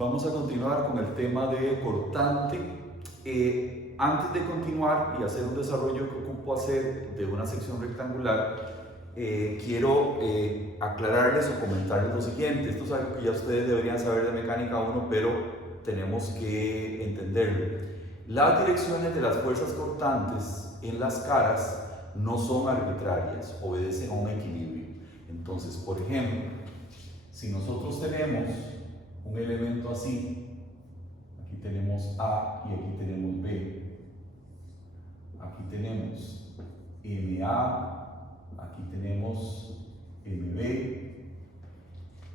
Vamos a continuar con el tema de cortante. Antes de continuar y hacer un desarrollo que ocupo hacer de una sección rectangular, quiero aclararles o comentarles lo siguiente. Esto es algo que ya ustedes deberían saber de mecánica 1, pero tenemos que entenderlo. Las direcciones de las fuerzas cortantes en las caras no son arbitrarias, obedecen a un equilibrio. Entonces, por ejemplo, si nosotros tenemos un elemento así, aquí tenemos A y aquí tenemos B, aquí tenemos MA, aquí tenemos MB.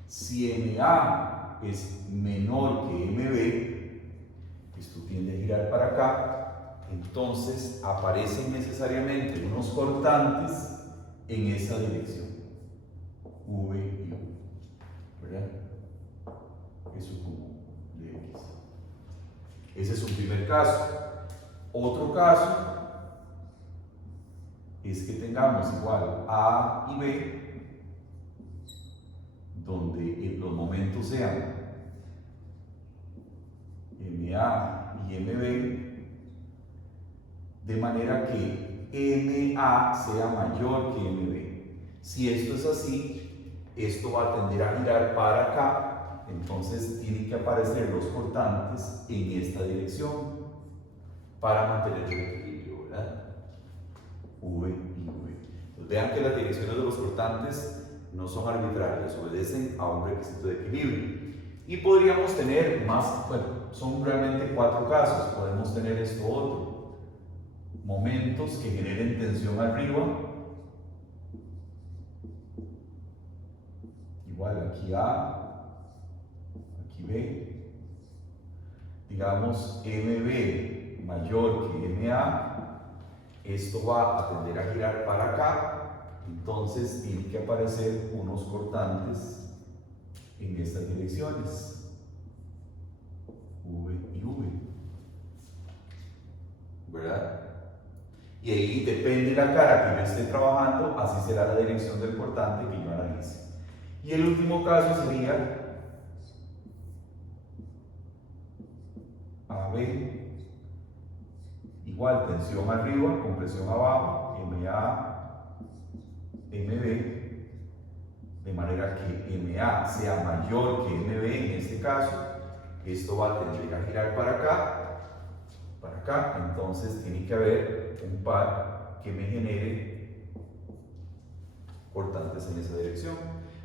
Si MA es menor que MB, esto tiende a girar para acá, entonces aparecen necesariamente unos cortantes en esa dirección, V y U, ¿verdad? Eso como de X. Ese es un primer caso. Otro caso es que tengamos igual A y B, donde los momentos sean MA y MB, de manera que MA sea mayor que MB. Si esto es así, esto va a tender a girar para acá. Entonces tienen que aparecer los cortantes en esta dirección para mantener el equilibrio, ¿verdad? V y V. Pues vean que las direcciones de los cortantes no son arbitrarias, obedecen a un requisito de equilibrio. Y podríamos tener más, bueno, son realmente 4 casos. Podemos tener esto otro: momentos que generen tensión arriba. Igual aquí A, aquí B, digamos MB mayor que MA, esto va a tender a girar para acá, entonces tienen que aparecer unos cortantes en estas direcciones, V y V, ¿verdad? Y ahí depende de la cara que yo esté trabajando, así será la dirección del cortante que yo analice. Y el último caso sería AB, igual tensión arriba, compresión abajo, MA, MB, de manera que MA sea mayor que MB en este caso. Esto va a tender a girar para acá, entonces tiene que haber un par que me genere cortantes en esa dirección.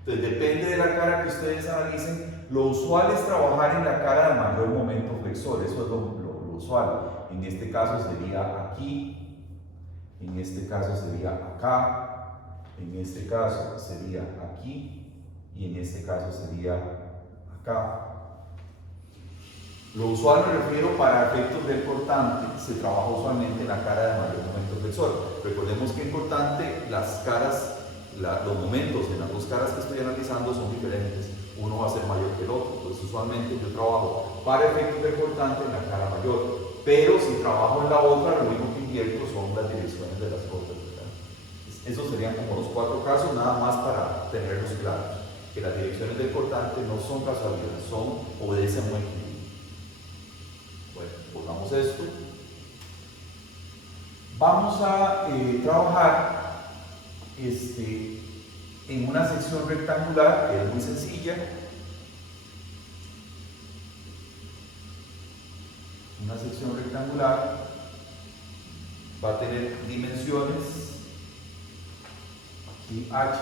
Entonces depende de la cara que ustedes analicen. Lo usual es trabajar en la cara de mayor momento flexor, eso es lo usual. En este caso sería aquí, en este caso sería acá, en este caso sería aquí y en este caso sería acá. Lo usual me refiero para efectos del cortante, se trabaja usualmente en la cara de mayor momento flexor. Recordemos que en cortante las caras, los momentos en las dos caras que estoy analizando son diferentes. Uno va a ser mayor que el otro. Entonces usualmente yo trabajo para efectos del cortante en la cara mayor. Pero si trabajo en la otra, lo único que invierto son las direcciones de las cosas, ¿verdad? Esos serían como los 4 casos, nada más para tenerlos claros. Que las direcciones del cortante no son casualidades, obedecen a un equilibrio. Bueno, pongamos esto. Vamos a trabajar en una sección rectangular que es muy sencilla. Una sección rectangular va a tener dimensiones, aquí H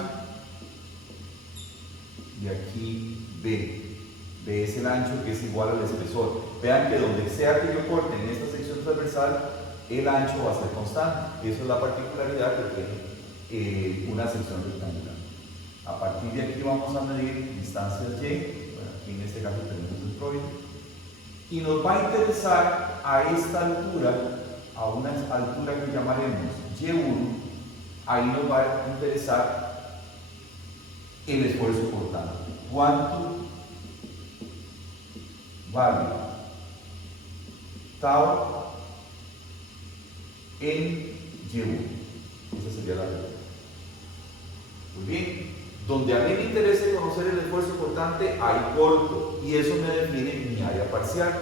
y aquí B. B es el ancho, que es igual al espesor. Vean que donde sea que yo corte en esta sección transversal, el ancho va a ser constante. Esa es la particularidad que tiene una sección rectangular. A partir de aquí vamos a medir distancias Y, bueno, aquí en este caso tenemos el centroide, y nos va a interesar a esta altura, a una altura que llamaremos Y1, ahí nos va a interesar el esfuerzo cortante. ¿Cuánto vale tau en Y1? Esa sería la pregunta. Muy bien, Donde a mí me interesa conocer el esfuerzo cortante, ahí corto, y eso me define mi área parcial.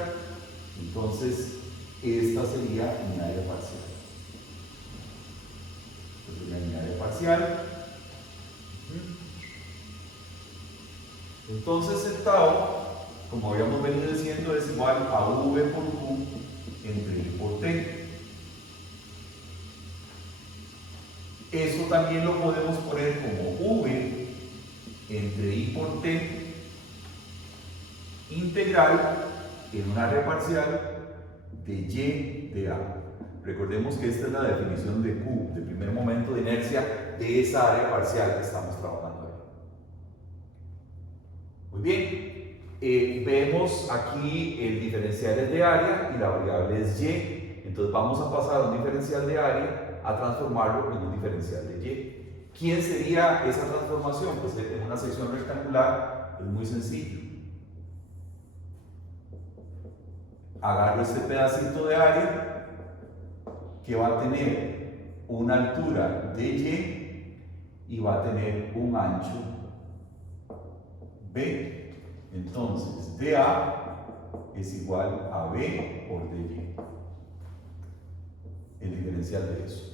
Entonces, esta sería mi área parcial. Esta sería mi área parcial. Entonces, el tau, como habíamos venido diciendo, es igual a V por Q entre I por T. Eso también lo podemos poner como V entre I por T integral en un área parcial de Y de A. Recordemos que esta es la definición de Q, de primer momento de inercia de esa área parcial que estamos trabajando ahí. Muy bien, vemos aquí el diferencial es de área y la variable es Y. Entonces vamos a pasar a un diferencial de área a transformarlo en un diferencial de Y. ¿Quién sería esa transformación? Pues en una sección rectangular es muy sencillo. Agarro este pedacito de área que va a tener una altura de Y va a tener un ancho B. Entonces, DA es igual a B por DY. El diferencial de eso.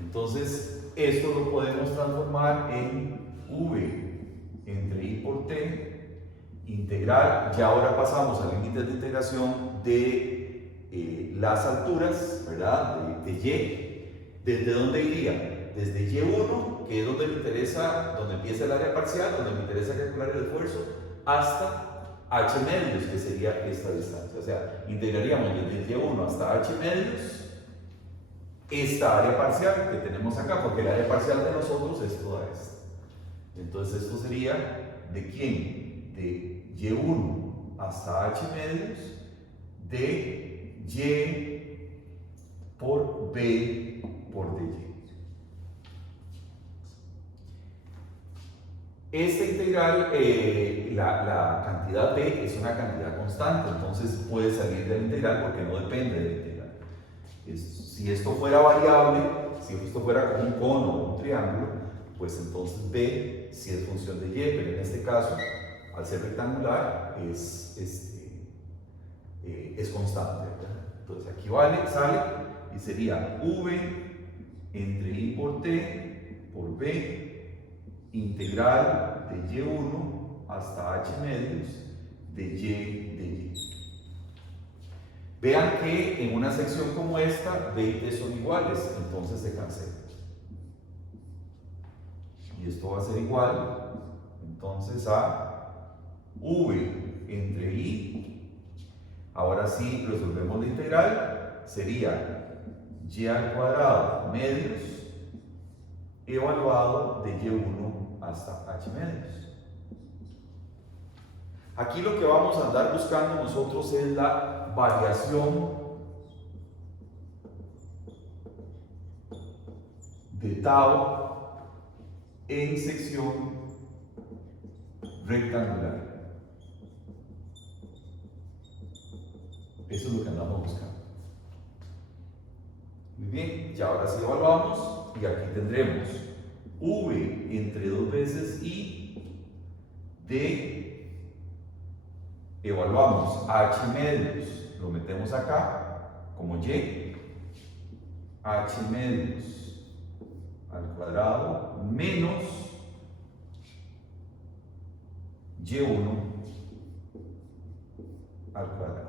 Entonces, esto lo podemos transformar en V entre I por T integral. Ya ahora pasamos a límites de integración de las alturas, ¿verdad? De Y. ¿Desde dónde iría? Desde Y1, que es donde me interesa, donde empieza el área parcial, donde me interesa calcular el esfuerzo, hasta H medios, que sería esta distancia. O sea, integraríamos desde Y1 hasta H medios esta área parcial que tenemos acá, porque el área parcial de nosotros es toda esta. Entonces esto sería ¿de quién? De Y1 hasta H medios de Y por B por DY. Esta integral, la cantidad B es una cantidad constante, entonces puede salir de la integral porque no depende de la integral. Si esto fuera variable, si esto fuera como un cono o un triángulo, pues entonces B sí es función de Y, pero en este caso, al ser rectangular, es constante, ¿verdad? Entonces aquí sale y sería V entre I por T por B integral de Y1 hasta H medios de Y de Y. Vean que en una sección como esta, B y T son iguales, entonces se cancela. Y esto va a ser igual, entonces, a V entre I. Ahora sí, resolvemos la integral, sería Y al cuadrado medios evaluado de Y1 hasta H medios. Aquí lo que vamos a andar buscando nosotros es la variación de tau en sección rectangular. Eso es lo que andamos buscando. Muy bien, y ahora sí evaluamos y aquí tendremos V entre 2 veces I de, evaluamos H medios, lo metemos acá como Y, H medios al cuadrado menos Y1 al cuadrado.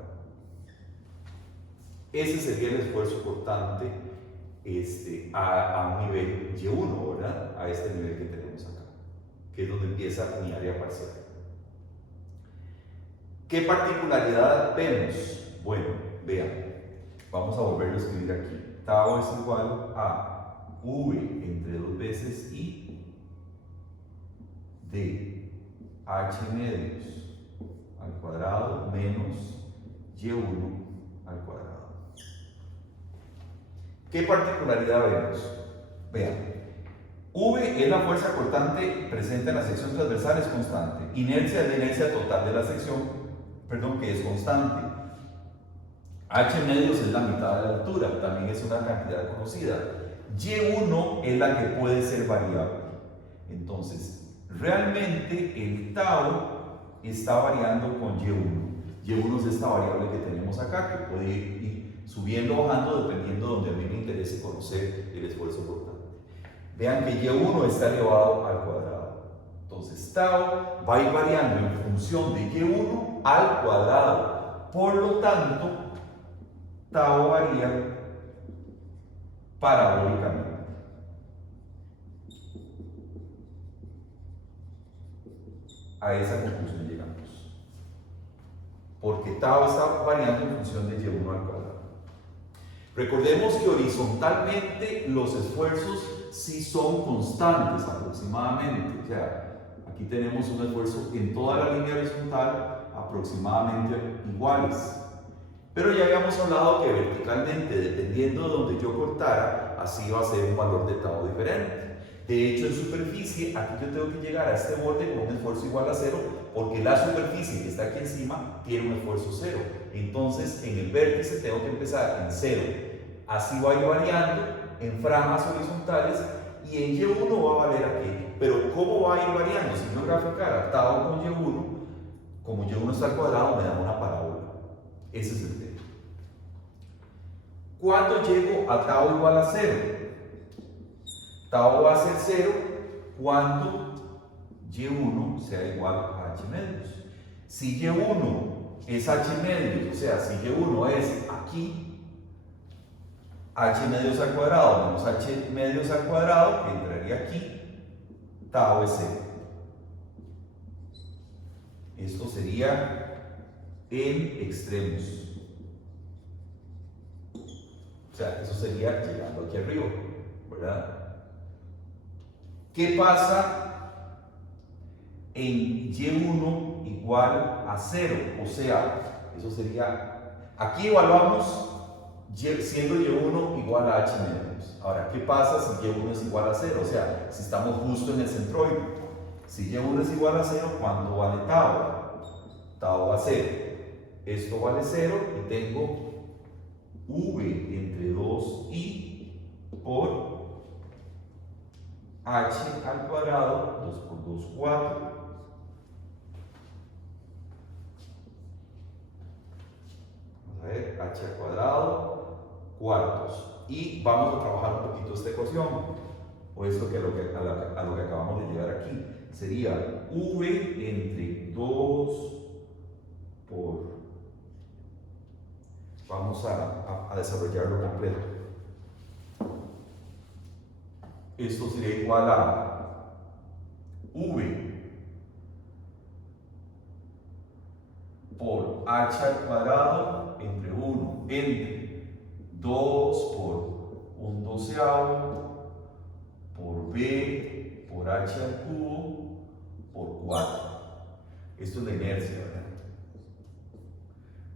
Ese sería el esfuerzo cortante a un nivel Y1, ¿verdad? A este nivel que tenemos acá, que es donde empieza mi área parcial. ¿Qué particularidad vemos? Bueno, vean, vamos a volverlo a escribir aquí. Tau es igual a V entre 2 veces I de H medios al cuadrado menos Y1 al cuadrado. ¿Qué particularidad vemos? Vean, V es la fuerza cortante presente en la sección transversal, es constante. Inercia es la inercia total de la sección, que es constante. H medios es la mitad de la altura, también es una cantidad conocida. Y1 es la que puede ser variable. Entonces, realmente el tau está variando con Y1. Y1 es esta variable que tenemos acá, que puede ir subiendo o bajando dependiendo de donde a mí me interese conocer el esfuerzo cortante. Vean que Y1 está elevado al cuadrado. Entonces, tau va a ir variando en función de Y1 al cuadrado. Por lo tanto, tau varía parabólicamente. A esa conclusión llegamos. Porque tau está variando en función de Y1 al cuadrado. Recordemos que horizontalmente los esfuerzos sí son constantes aproximadamente. O sea, aquí tenemos un esfuerzo en toda la línea horizontal aproximadamente iguales. Pero ya habíamos hablado que verticalmente, dependiendo de donde yo cortara, así va a ser un valor de tau diferente. De hecho, en superficie, aquí yo tengo que llegar a este borde con un esfuerzo igual a 0, porque la superficie que está aquí encima tiene un esfuerzo 0. Entonces, en el vértice tengo que empezar en 0. Así va a ir variando en franjas horizontales y en Y1 va a valer aquello. Pero ¿cómo va a ir variando? Si yo graficara tau con Y1, como Y1 está al cuadrado, me da una parábola. Ese es el tema. ¿Cuándo llego a tau igual a 0? Tau va a ser 0 cuando Y1 sea igual a H medios. Si Y1 es H medios, o sea, si Y1 es aquí, H medios al cuadrado menos H medios al cuadrado, que entraría aquí, tau es 0. Esto sería en extremos. O sea, eso sería llegando aquí arriba, ¿verdad? ¿Qué pasa en Y1 igual a 0? O sea, eso sería, aquí evaluamos siendo Y1 igual a H medios. Ahora, ¿qué pasa si Y1 es igual a 0? O sea, si estamos justo en el centroide. Si Y1 es igual a 0, ¿cuánto vale tau? Tau va a 0. Esto vale 0 y tengo V entre 2i por H al cuadrado, 2 por 2, 4. Vamos a ver, H al cuadrado, cuartos. Y vamos a trabajar un poquito esta ecuación, o esto que a lo que acabamos de llegar aquí. Sería V entre 2 por... Vamos a desarrollarlo completo. Esto sería igual a V por H al cuadrado entre 1 entre 2 por 1/12 por B por H al cubo por 4. Esto es la inercia, ¿verdad?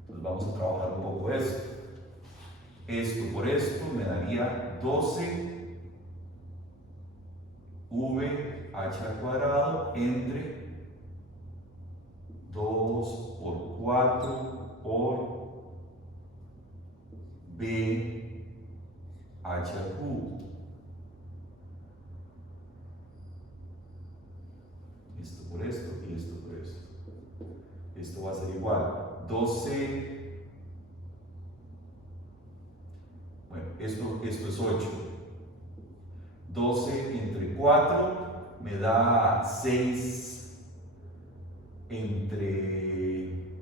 Entonces vamos a trabajar un poco esto. Esto por esto me daría 12 V H al cuadrado entre 2 por 4 por B H al cubo. Esto por esto y esto por esto. Esto va a ser igual 12. Bueno, esto es 8. 12 entre 4 me da 6 entre...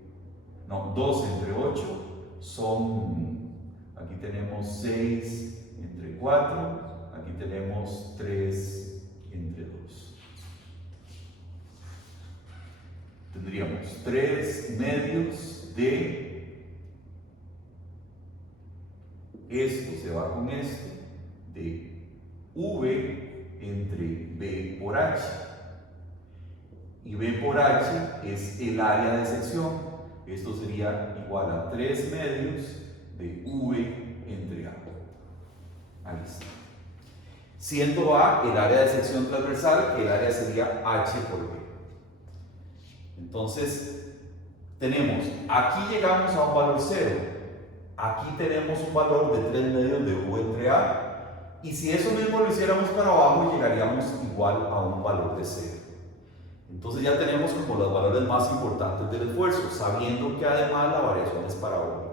No, 12 entre 8 son... Aquí tenemos 6 entre 4, aquí tenemos 3 entre 2. Tendríamos 3 medios de... Esto se va con esto, de V entre B por H. Y B por H es el área de sección. Esto sería igual a 3 medios de V entre A. Ahí está. Siendo A el área de sección transversal, el área sería H por B. Entonces, tenemos, aquí llegamos a un valor 0. Aquí tenemos un valor de 3 medios de V entre A. Y si eso mismo lo hiciéramos para abajo, llegaríamos igual a un valor de 0. Entonces ya tenemos como los valores más importantes del esfuerzo, sabiendo que además la variación es parabólica.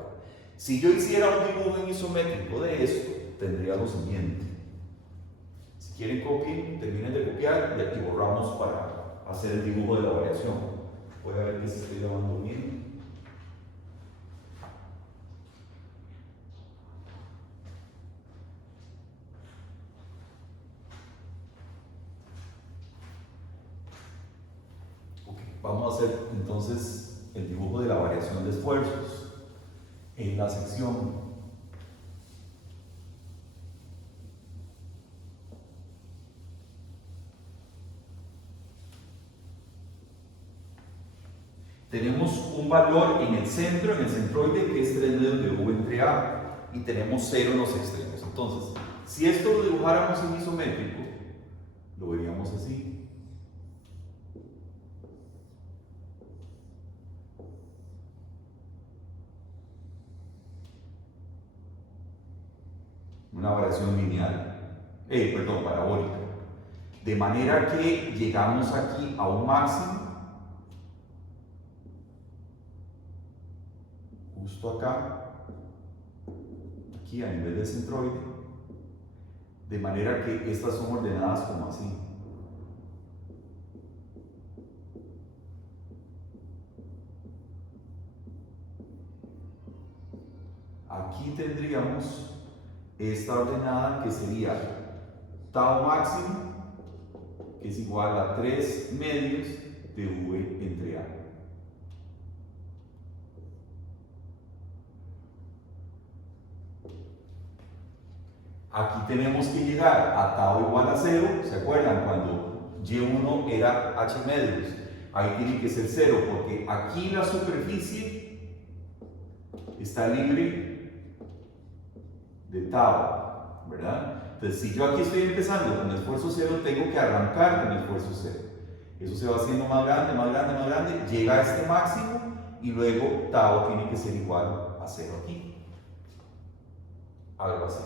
Si yo hiciera un dibujo en isométrico de esto, tendría lo siguiente. Si quieren copien, terminen de copiar y aquí borramos para hacer el dibujo de la variación. Voy a ver que se esté grabando bien. Vamos a hacer entonces el dibujo de la variación de esfuerzos en la sección. Tenemos un valor en el centroide, que es 3 medios de V entre A, y tenemos 0 en los extremos. Entonces, si esto lo dibujáramos en isométrico, lo veríamos así. Una variación lineal, parabólica. De manera que llegamos aquí a un máximo, justo acá, aquí a nivel del centroide, de manera que estas son ordenadas como así. Aquí tendríamos esta ordenada que sería tau máximo, que es igual a 3 medios de V entre A. Aquí tenemos que llegar a tau igual a 0, ¿se acuerdan? Cuando Y1 era H medios, ahí tiene que ser 0, porque aquí la superficie está libre de tau, ¿verdad? Entonces, si yo aquí estoy empezando con esfuerzo 0, tengo que arrancar con esfuerzo 0. Eso se va haciendo más grande, más grande, más grande, llega a este máximo y luego tau tiene que ser igual a 0 aquí. Algo así.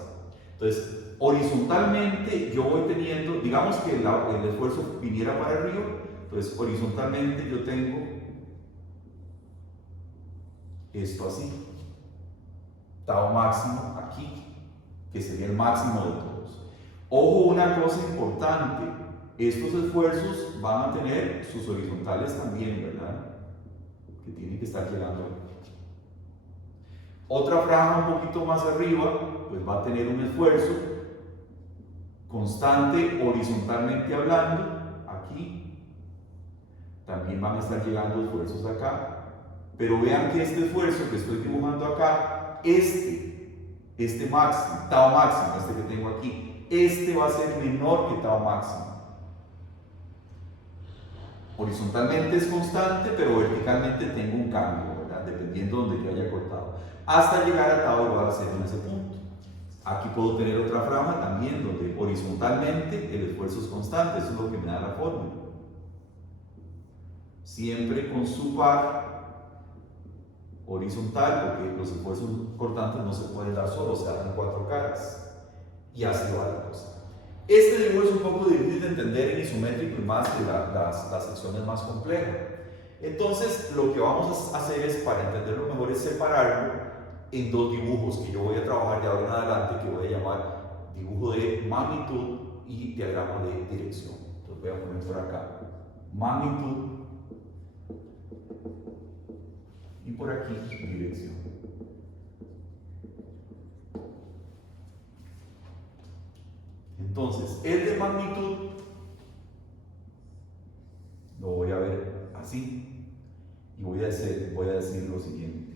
Entonces, horizontalmente yo voy teniendo, digamos que el esfuerzo viniera para arriba, entonces horizontalmente yo tengo esto así. Tau máximo aquí, que sería el máximo de todos. Ojo, una cosa importante, estos esfuerzos van a tener sus horizontales también, ¿verdad? Que tienen que estar llegando aquí. Otra franja un poquito más arriba, pues va a tener un esfuerzo constante horizontalmente hablando, aquí. También van a estar llegando esfuerzos acá. Pero vean que este esfuerzo que estoy dibujando acá, este máximo, tau máximo, este que tengo aquí, este va a ser menor que tau máximo. Horizontalmente es constante, pero verticalmente tengo un cambio, ¿verdad? Dependiendo de donde yo haya cortado. Hasta llegar a tau igual a 0 en ese punto. Aquí puedo tener otra franja también, donde horizontalmente el esfuerzo es constante, eso es lo que me da la fórmula. Siempre con su par horizontal, porque los esfuerzos cortantes no se pueden dar solos, se dan 4 caras. Y así va la cosa. Este dibujo es un poco difícil de entender en isométrico y más que las secciones más complejas. Entonces, lo que vamos a hacer es, para entenderlo mejor, es separarlo en 2 dibujos que yo voy a trabajar de ahora en adelante, que voy a llamar dibujo de magnitud y diagrama de dirección. Entonces voy a poner por acá magnitud y por aquí dirección. Entonces, el de magnitud lo voy a ver así y voy a decir lo siguiente.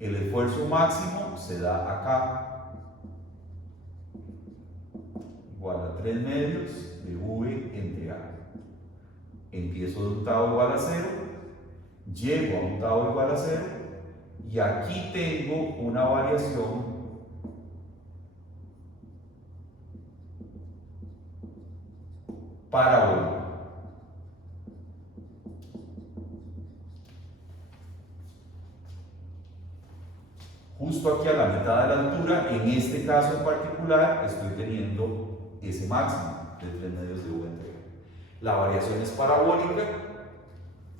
El esfuerzo máximo se da acá, igual a 3 medios de V entre A. Empiezo de un tau igual a 0, llego a un tau igual a 0, y aquí tengo una variación parabólica. justo aquí a la mitad de la altura, en este caso en particular, estoy teniendo ese máximo de 3 medios de U entre A. La variación es parabólica,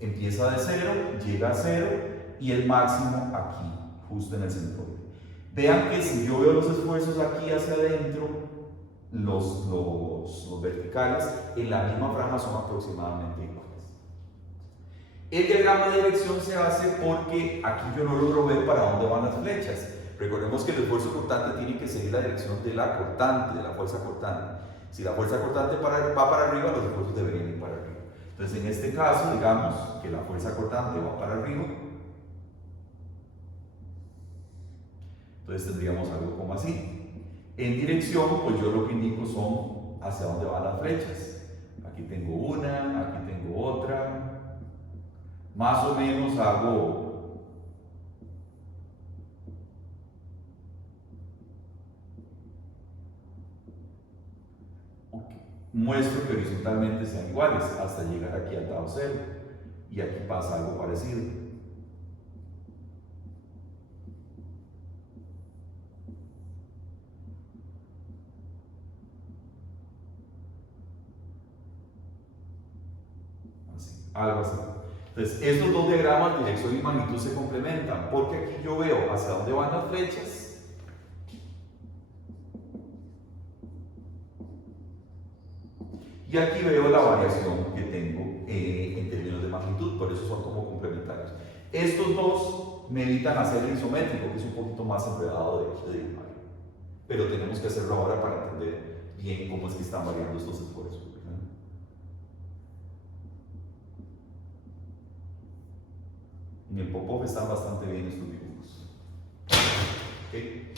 empieza de 0, llega a 0 y el máximo aquí, justo en el centroide. Vean que si yo veo los esfuerzos aquí hacia adentro, los verticales en la misma franja son aproximadamente iguales. El diagrama de dirección se hace porque aquí yo no logro ver para dónde van las flechas. Recordemos que el esfuerzo cortante tiene que seguir la dirección de la cortante, de la fuerza cortante. Si la fuerza cortante va para arriba, los esfuerzos deberían ir para arriba. Entonces, en este caso, digamos que la fuerza cortante va para arriba. Entonces tendríamos algo como así. En dirección, pues yo lo que indico son hacia dónde van las flechas. Aquí tengo una, aquí tengo otra. Más o menos hago muestro que horizontalmente sean iguales hasta llegar aquí a tau 0 y aquí pasa algo parecido. Así, algo así. Entonces, estos dos diagramas, dirección y magnitud, se complementan, porque aquí yo veo hacia dónde van las flechas y aquí veo la variación que tengo en términos de magnitud, por eso son como complementarios. Estos dos me evitan hacer el isométrico, que es un poquito más enredado de dibujar, pero tenemos que hacerlo ahora para entender bien cómo es que están variando estos esfuerzos. En el pop-up están bastante bien estos dibujos. ¿Okay?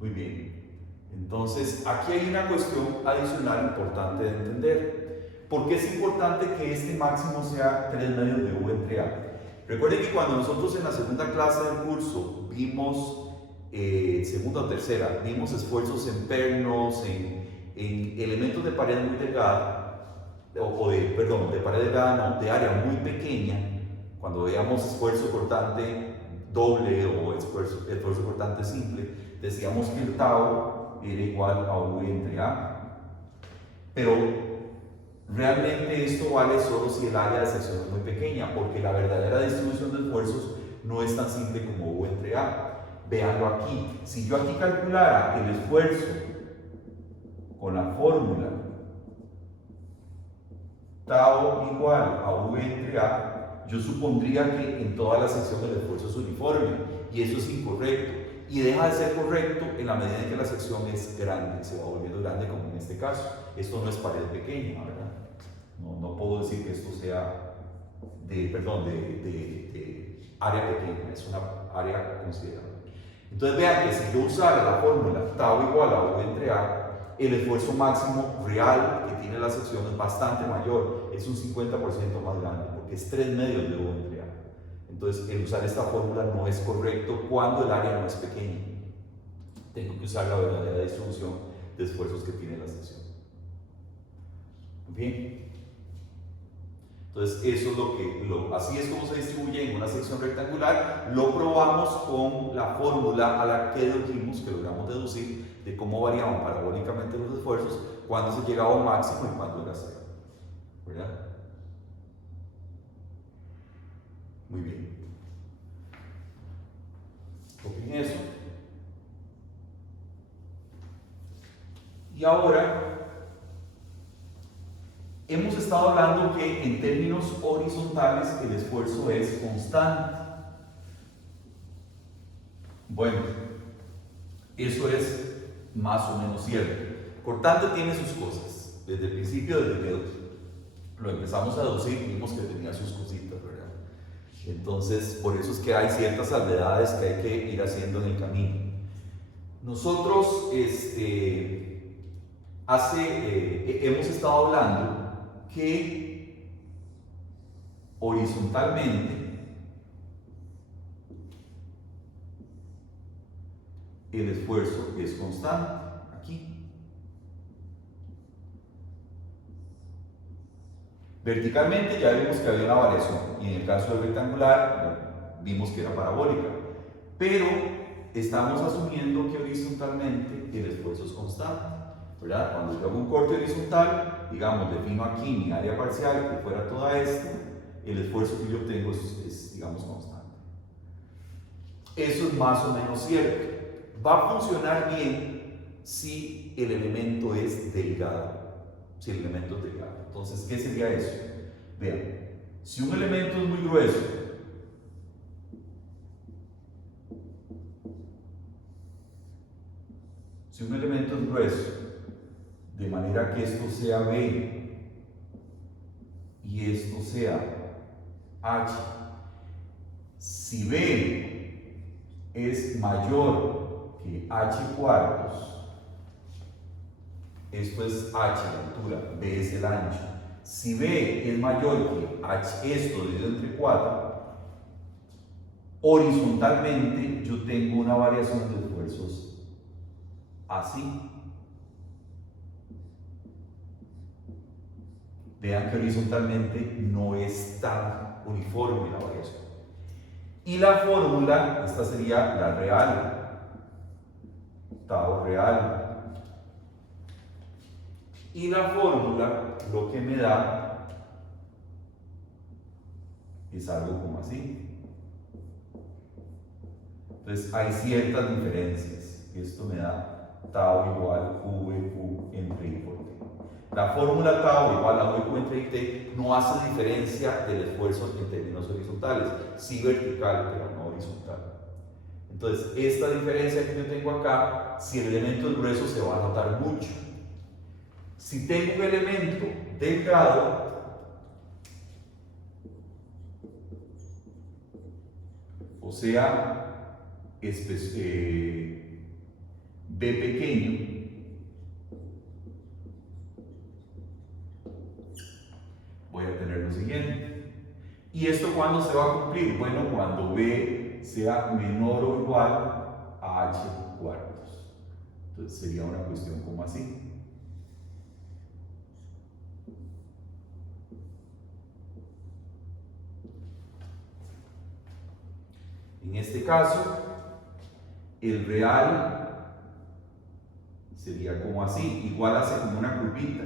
Muy bien. Entonces, aquí hay una cuestión adicional importante de entender. ¿Por qué es importante que este máximo sea 3 medios de U entre A? Recuerden que cuando nosotros en la segunda clase del curso vimos, segunda o tercera, vimos esfuerzos en pernos, en elementos de pared muy delgada, de pared delgada, no, de área muy pequeña, cuando veíamos esfuerzo cortante doble o esfuerzo cortante simple, decíamos que el tau era igual a U entre A, pero realmente esto vale solo si el área de sección es muy pequeña, porque la verdadera distribución de esfuerzos no es tan simple como U entre A. Véanlo aquí, si yo aquí calculara el esfuerzo con la fórmula tau igual a U entre A, yo supondría que en toda la sección el esfuerzo es uniforme, y eso es incorrecto, y deja de ser correcto en la medida en que la sección es grande, se va volviendo grande como en este caso. Esto no es pared pequeña, ¿verdad? No puedo decir que esto sea de área pequeña, es una área considerable. Entonces vean que si yo usara la fórmula tau igual a U entre A, el esfuerzo máximo real que tiene la sección es bastante mayor, es un 50% más grande, porque es 3 medios de U entre A. Entonces, el usar esta fórmula no es correcto cuando el área no es pequeña. Tengo que usar la verdadera distribución de esfuerzos que tiene la sección. Bien. Entonces, eso es así es como se distribuye en una sección rectangular. Lo probamos con la fórmula a la que dedujimos, que logramos deducir, de cómo variaban parabólicamente los esfuerzos, cuando se llegaba a un máximo y cuando era cero. ¿Verdad? Muy bien. Copien eso. Y ahora, hemos estado hablando que en términos horizontales el esfuerzo es constante. Bueno, eso es más o menos cierto. Cortante tiene sus cosas. Desde el principio, desde que lo empezamos a deducir, vimos que tenía sus cositas, ¿verdad? Entonces, por eso es que hay ciertas salvedades que hay que ir haciendo en el camino. Nosotros, hemos estado hablando que horizontalmente el esfuerzo es constante, aquí. Verticalmente ya vimos que había una variación, y en el caso del rectangular, vimos que era parabólica. Pero estamos asumiendo que horizontalmente el esfuerzo es constante, ¿verdad? Cuando yo hago un corte horizontal, digamos, defino aquí mi área parcial que fuera toda esta, el esfuerzo que yo obtengo es, digamos, constante. Eso es más o menos cierto. Va a funcionar bien si el elemento es delgado. Si el elemento es delgado. Entonces, ¿qué sería eso? Vean, si un elemento es muy grueso, si un elemento es grueso, de manera que esto sea B y esto sea H, si B es mayor que H cuartos, esto es H la altura, B es el ancho. Si B es mayor que H, esto dividido entre 4, horizontalmente yo tengo una variación de esfuerzos así. Vean que horizontalmente no es tan uniforme la variación. Y la fórmula, esta sería la real, tau real. Y la fórmula lo que me da es algo como así. Entonces hay ciertas diferencias. Esto me da tau igual VQ entre I por T. La fórmula tau igual a VQ entre IT no hace diferencia del esfuerzo en términos horizontales, sí vertical, pero no horizontal. Entonces, esta diferencia que yo tengo acá, si el elemento es grueso, se va a notar mucho. Si tengo un elemento delgado, o sea, B pequeño, voy a tener lo siguiente. ¿Y esto cuándo se va a cumplir? Bueno, cuando B sea menor o igual a H cuartos. Entonces sería una cuestión como así. En este caso, el real sería como así, igual hace como una curvita.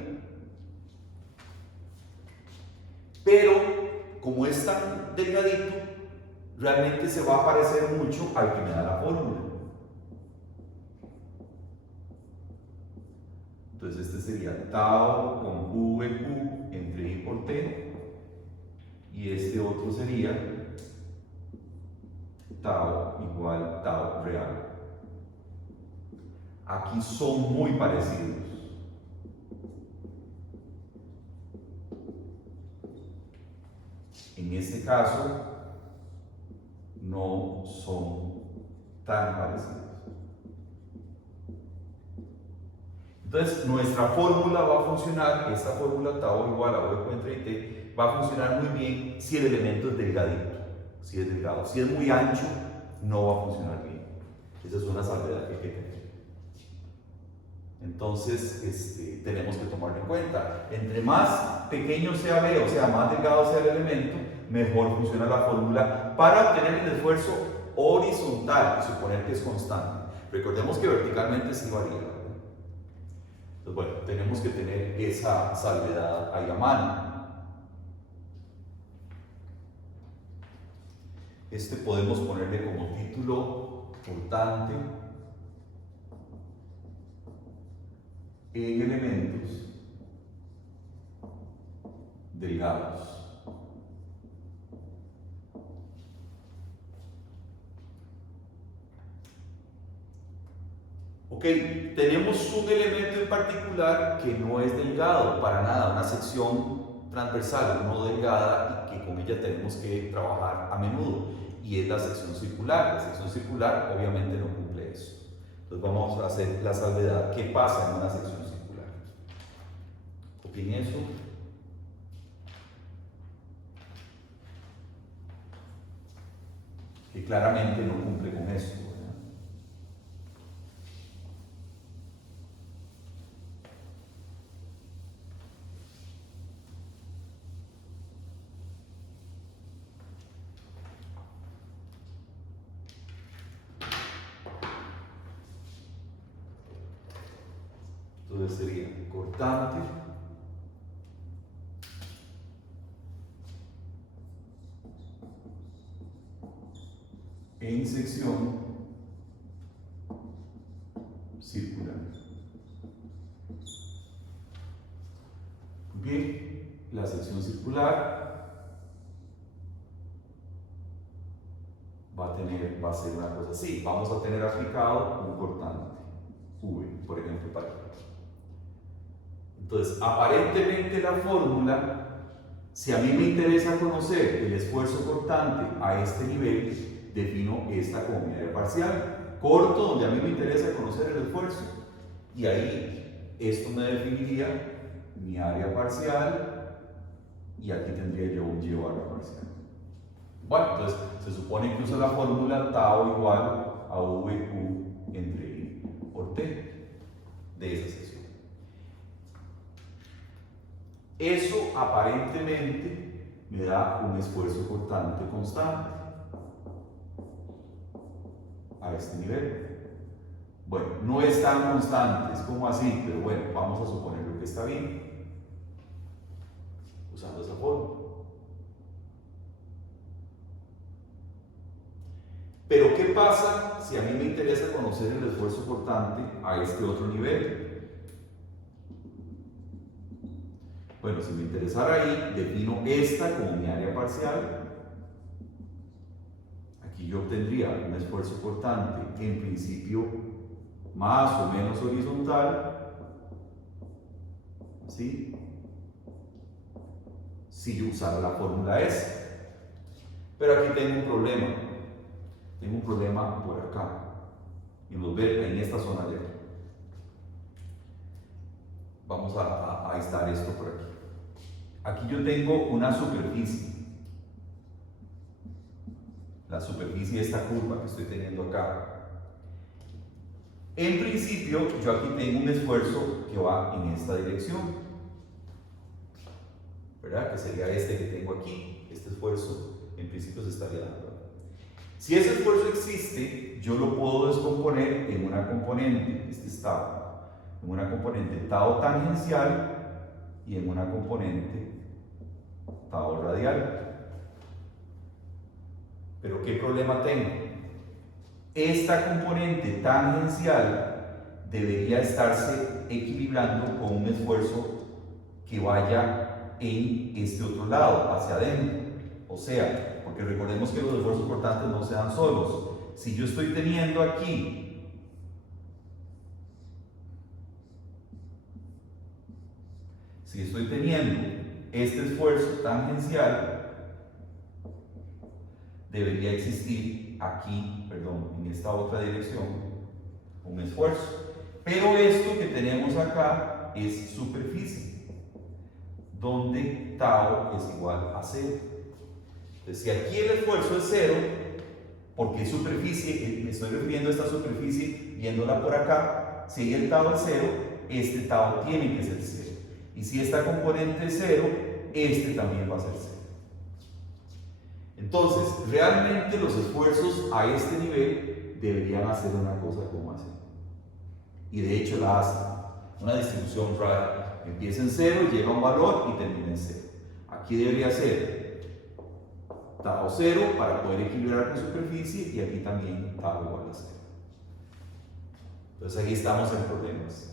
Pero, como es tan delgadito, realmente se va a parecer mucho al que me da la fórmula. Entonces este sería tau con VQ entre I por T, y este otro sería tau igual tau real. Aquí son muy parecidos. En este caso, no son tan parecidos. Entonces, nuestra fórmula va a funcionar, esta fórmula tau igual a VQ entre IT, va a funcionar muy bien si el elemento es delgadito, si es delgado. Si es muy ancho, no va a funcionar bien. Esa es una salvedad que hay que tener. Entonces, tenemos que tomarlo en cuenta. Entre más pequeño sea B, o sea, más delgado sea el elemento, mejor funciona la fórmula para obtener el esfuerzo horizontal y suponer que es constante. Recordemos que verticalmente sí varía. Entonces, bueno, tenemos que tener esa salvedad ahí a mano. Podemos ponerle como título portante en elementos delgados. Ok, tenemos un elemento en particular que no es delgado para nada, una sección transversal no delgada y que con ella tenemos que trabajar a menudo, y es la sección circular. La sección circular obviamente no cumple eso. Entonces vamos a hacer la salvedad. ¿Qué pasa en una sección circular? Copien eso. Que claramente no cumple con esto. Entonces sería cortante en sección circular. Bien, la sección circular va a ser una cosa así. Vamos a tener aplicado un cortante V, por ejemplo, para aquí. Entonces, aparentemente la fórmula, si a mí me interesa conocer el esfuerzo cortante a este nivel, defino esta como mi área parcial. Corto donde a mí me interesa conocer el esfuerzo. Y ahí, esto me definiría mi área parcial y aquí tendría yo un y barra parcial. Bueno, entonces se supone que uso la fórmula tau igual a VQ entre I por T de esa sección. Eso aparentemente me da un esfuerzo cortante constante a este nivel. Bueno, no es tan constante, es como así, pero bueno, vamos a suponer que está bien usando esa fórmula. Pero ¿qué pasa si a mí me interesa conocer el esfuerzo cortante a este otro nivel? Bueno, si me interesara ahí, defino esta como mi área parcial. Aquí yo obtendría un esfuerzo cortante que en principio más o menos horizontal, ¿sí? Si yo usara la fórmula S. Pero aquí tengo un problema. Tengo un problema por acá. Y nos ve en esta zona de aquí. Vamos a aislar esto por aquí. Aquí yo tengo una superficie. La superficie de esta curva que estoy teniendo acá. En principio, yo aquí tengo un esfuerzo que va en esta dirección, ¿verdad? Que sería este que tengo aquí. Este esfuerzo, en principio, se estaría dando. Si ese esfuerzo existe, yo lo puedo descomponer en una componente, este es tau, en una componente tau tangencial y en una componente tau radial. Pero ¿qué problema tengo? Esta componente tangencial debería estarse equilibrando con un esfuerzo que vaya en este otro lado, hacia adentro. O sea, porque recordemos que los esfuerzos cortantes no se dan solos. Si yo estoy teniendo aquí este esfuerzo tangencial, debería existir aquí, en esta otra dirección, un esfuerzo. Pero esto que tenemos acá es superficie, donde tau es igual a 0. Entonces, si aquí el esfuerzo es 0, porque es superficie, me estoy refiriendo a esta superficie viéndola por acá, si el tau es 0, este tau tiene que ser 0. Y si esta componente es 0, este también va a ser 0. Entonces, realmente los esfuerzos a este nivel deberían hacer una cosa como así. Y de hecho la hacen. Una distribución rara. Empieza en 0, llega a un valor y termina en 0. Aquí debería ser tau 0 para poder equilibrar con superficie y aquí también tau igual a 0. Entonces aquí estamos en problemas.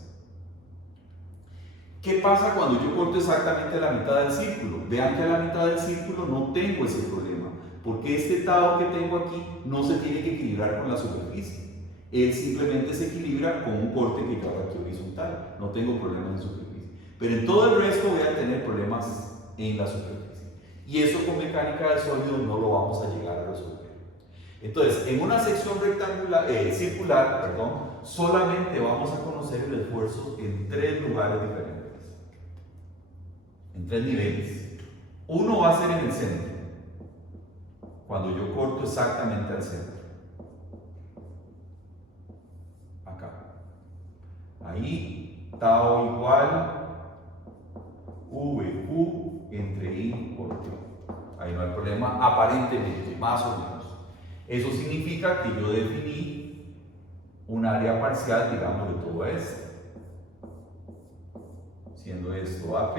¿Qué pasa cuando yo corto exactamente la mitad del círculo? Vean que a la mitad del círculo no tengo ese problema, porque este tau que tengo aquí no se tiene que equilibrar con la superficie. Él simplemente se equilibra con un corte que yo hago aquí horizontal. No tengo problemas en superficie. Pero en todo el resto voy a tener problemas en la superficie. Y eso con mecánica del sólido no lo vamos a llegar a resolver. Entonces, en una sección circular, solamente vamos a conocer el esfuerzo en 3 lugares diferentes. En 3 niveles. Uno va a ser en el centro, cuando yo corto exactamente al centro. Acá. Ahí, tau igual VQ entre I por T. Ahí no hay problema, aparentemente, más o menos. Eso significa que yo definí un área parcial, digamos, de todo esto. siendo esto AP,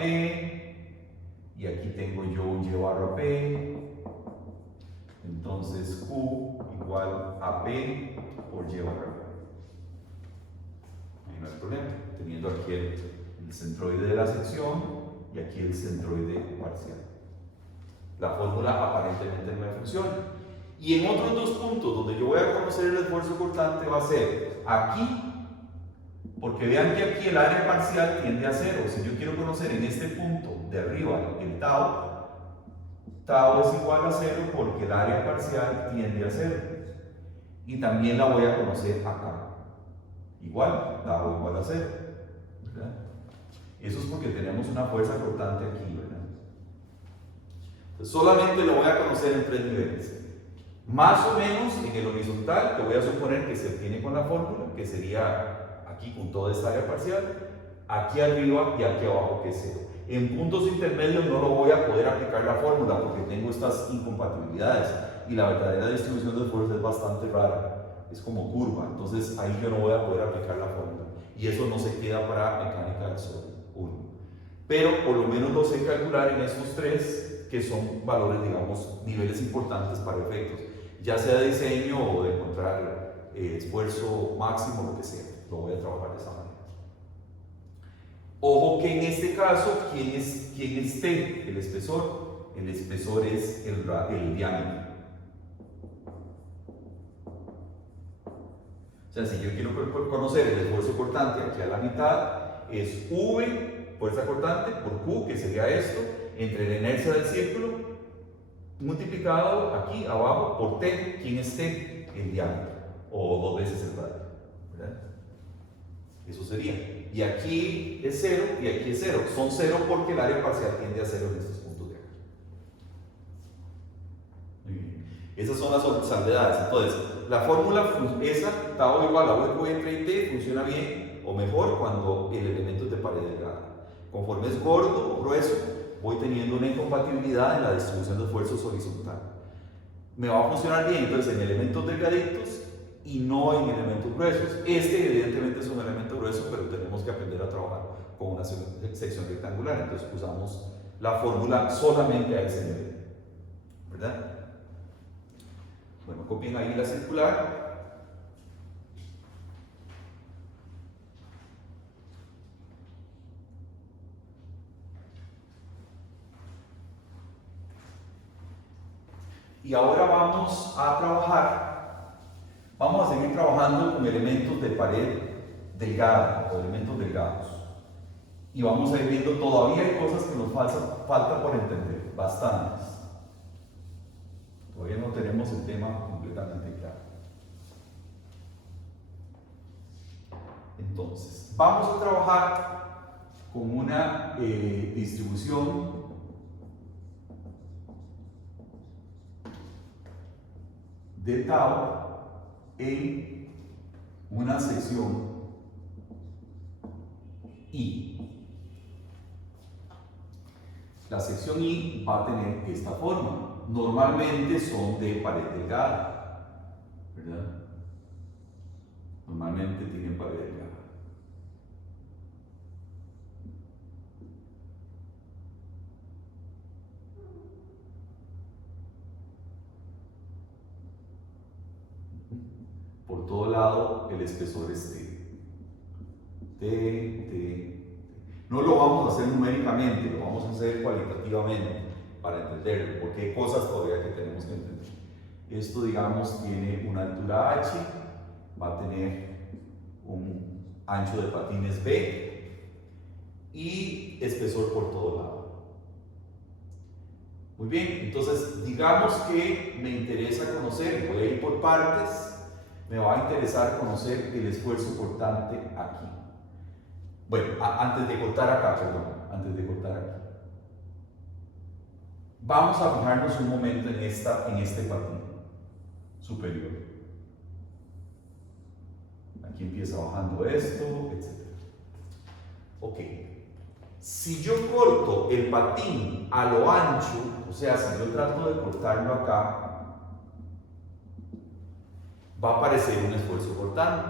y aquí tengo yo un y barra P, entonces Q igual a P por y barra P. Ahí no hay problema, teniendo aquí el centroide de la sección y aquí el centroide parcial. La fórmula aparentemente no me funciona. Y en otros dos puntos donde yo voy a conocer el esfuerzo cortante va a ser aquí, porque vean que aquí el área parcial tiende a cero. Si yo quiero conocer en este punto de arriba el tau, tau es igual a cero porque el área parcial tiende a cero. Y también la voy a conocer acá. Igual, tau igual a cero. ¿Verdad? Eso es porque tenemos una fuerza cortante aquí, ¿verdad? Entonces, solamente lo voy a conocer en tres niveles. Más o menos en el horizontal, que voy a suponer que se obtiene con la fórmula, que sería aquí con toda esta área parcial, aquí arriba y aquí abajo que es cero. En puntos intermedios no lo voy a poder aplicar la fórmula porque tengo estas incompatibilidades y la verdadera distribución de esfuerzos es bastante rara, es como curva, entonces ahí yo no voy a poder aplicar la fórmula y eso no se queda para mecánica del sólido 1. Pero por lo menos lo sé calcular en estos tres que son valores, digamos, niveles importantes para efectos, ya sea de diseño o de encontrar esfuerzo máximo, lo que sea, lo voy a trabajar de esa manera. Ojo que en este caso, ¿quién es T? El espesor. El espesor es el diámetro. O sea, si yo quiero conocer el esfuerzo cortante aquí a la mitad, es V, fuerza cortante, por Q, que sería esto, entre la inercia del círculo, multiplicado aquí abajo por T. ¿Quién es T? El diámetro, o dos veces el radio, ¿verdad? Eso sería. Y aquí es 0 y aquí es 0. Son 0 porque el área parcial tiende a 0 en estos puntos de acá. Muy bien. Esas son las salvedades. Entonces, la fórmula esa, tau igual a V entre T, funciona bien o mejor cuando el elemento es de pared delgada. Conforme es gordo o grueso, voy teniendo una incompatibilidad en la distribución de esfuerzos horizontal. Me va a funcionar bien entonces en elementos delgaditos y no en elementos gruesos. Este evidentemente es un elemento grueso, pero tenemos que aprender a trabajar con una sección rectangular, entonces usamos la fórmula solamente a ese nivel, ¿verdad? Bueno, copien ahí la circular. Y ahora vamos a trabajar, vamos a seguir trabajando con elementos de pared delgada o elementos delgados. Y vamos a ir viendo, todavía hay cosas que nos falta por entender, bastantes. Todavía no tenemos el tema completamente claro. Entonces, vamos a trabajar con una distribución de tau en una sección I. La sección I va a tener esta forma. Normalmente son de pared delgada, ¿verdad? Normalmente tienen pared delgada. Por todo lado, el espesor es T. No lo vamos a hacer numéricamente, lo vamos a hacer cualitativamente para entenderlo, porque hay cosas todavía que tenemos que entender. Esto, digamos, tiene una altura H, va a tener un ancho de patines B y espesor por todo lado. Muy bien, entonces digamos que me interesa conocer, voy a ir por partes, me va a interesar conocer el esfuerzo cortante aquí. Bueno, antes de cortar acá, vamos a fijarnos un momento en este patín superior. Aquí empieza bajando esto, etc. Ok. Si yo corto el patín a lo ancho, o sea, si yo trato de cortarlo acá, va a aparecer un esfuerzo cortante,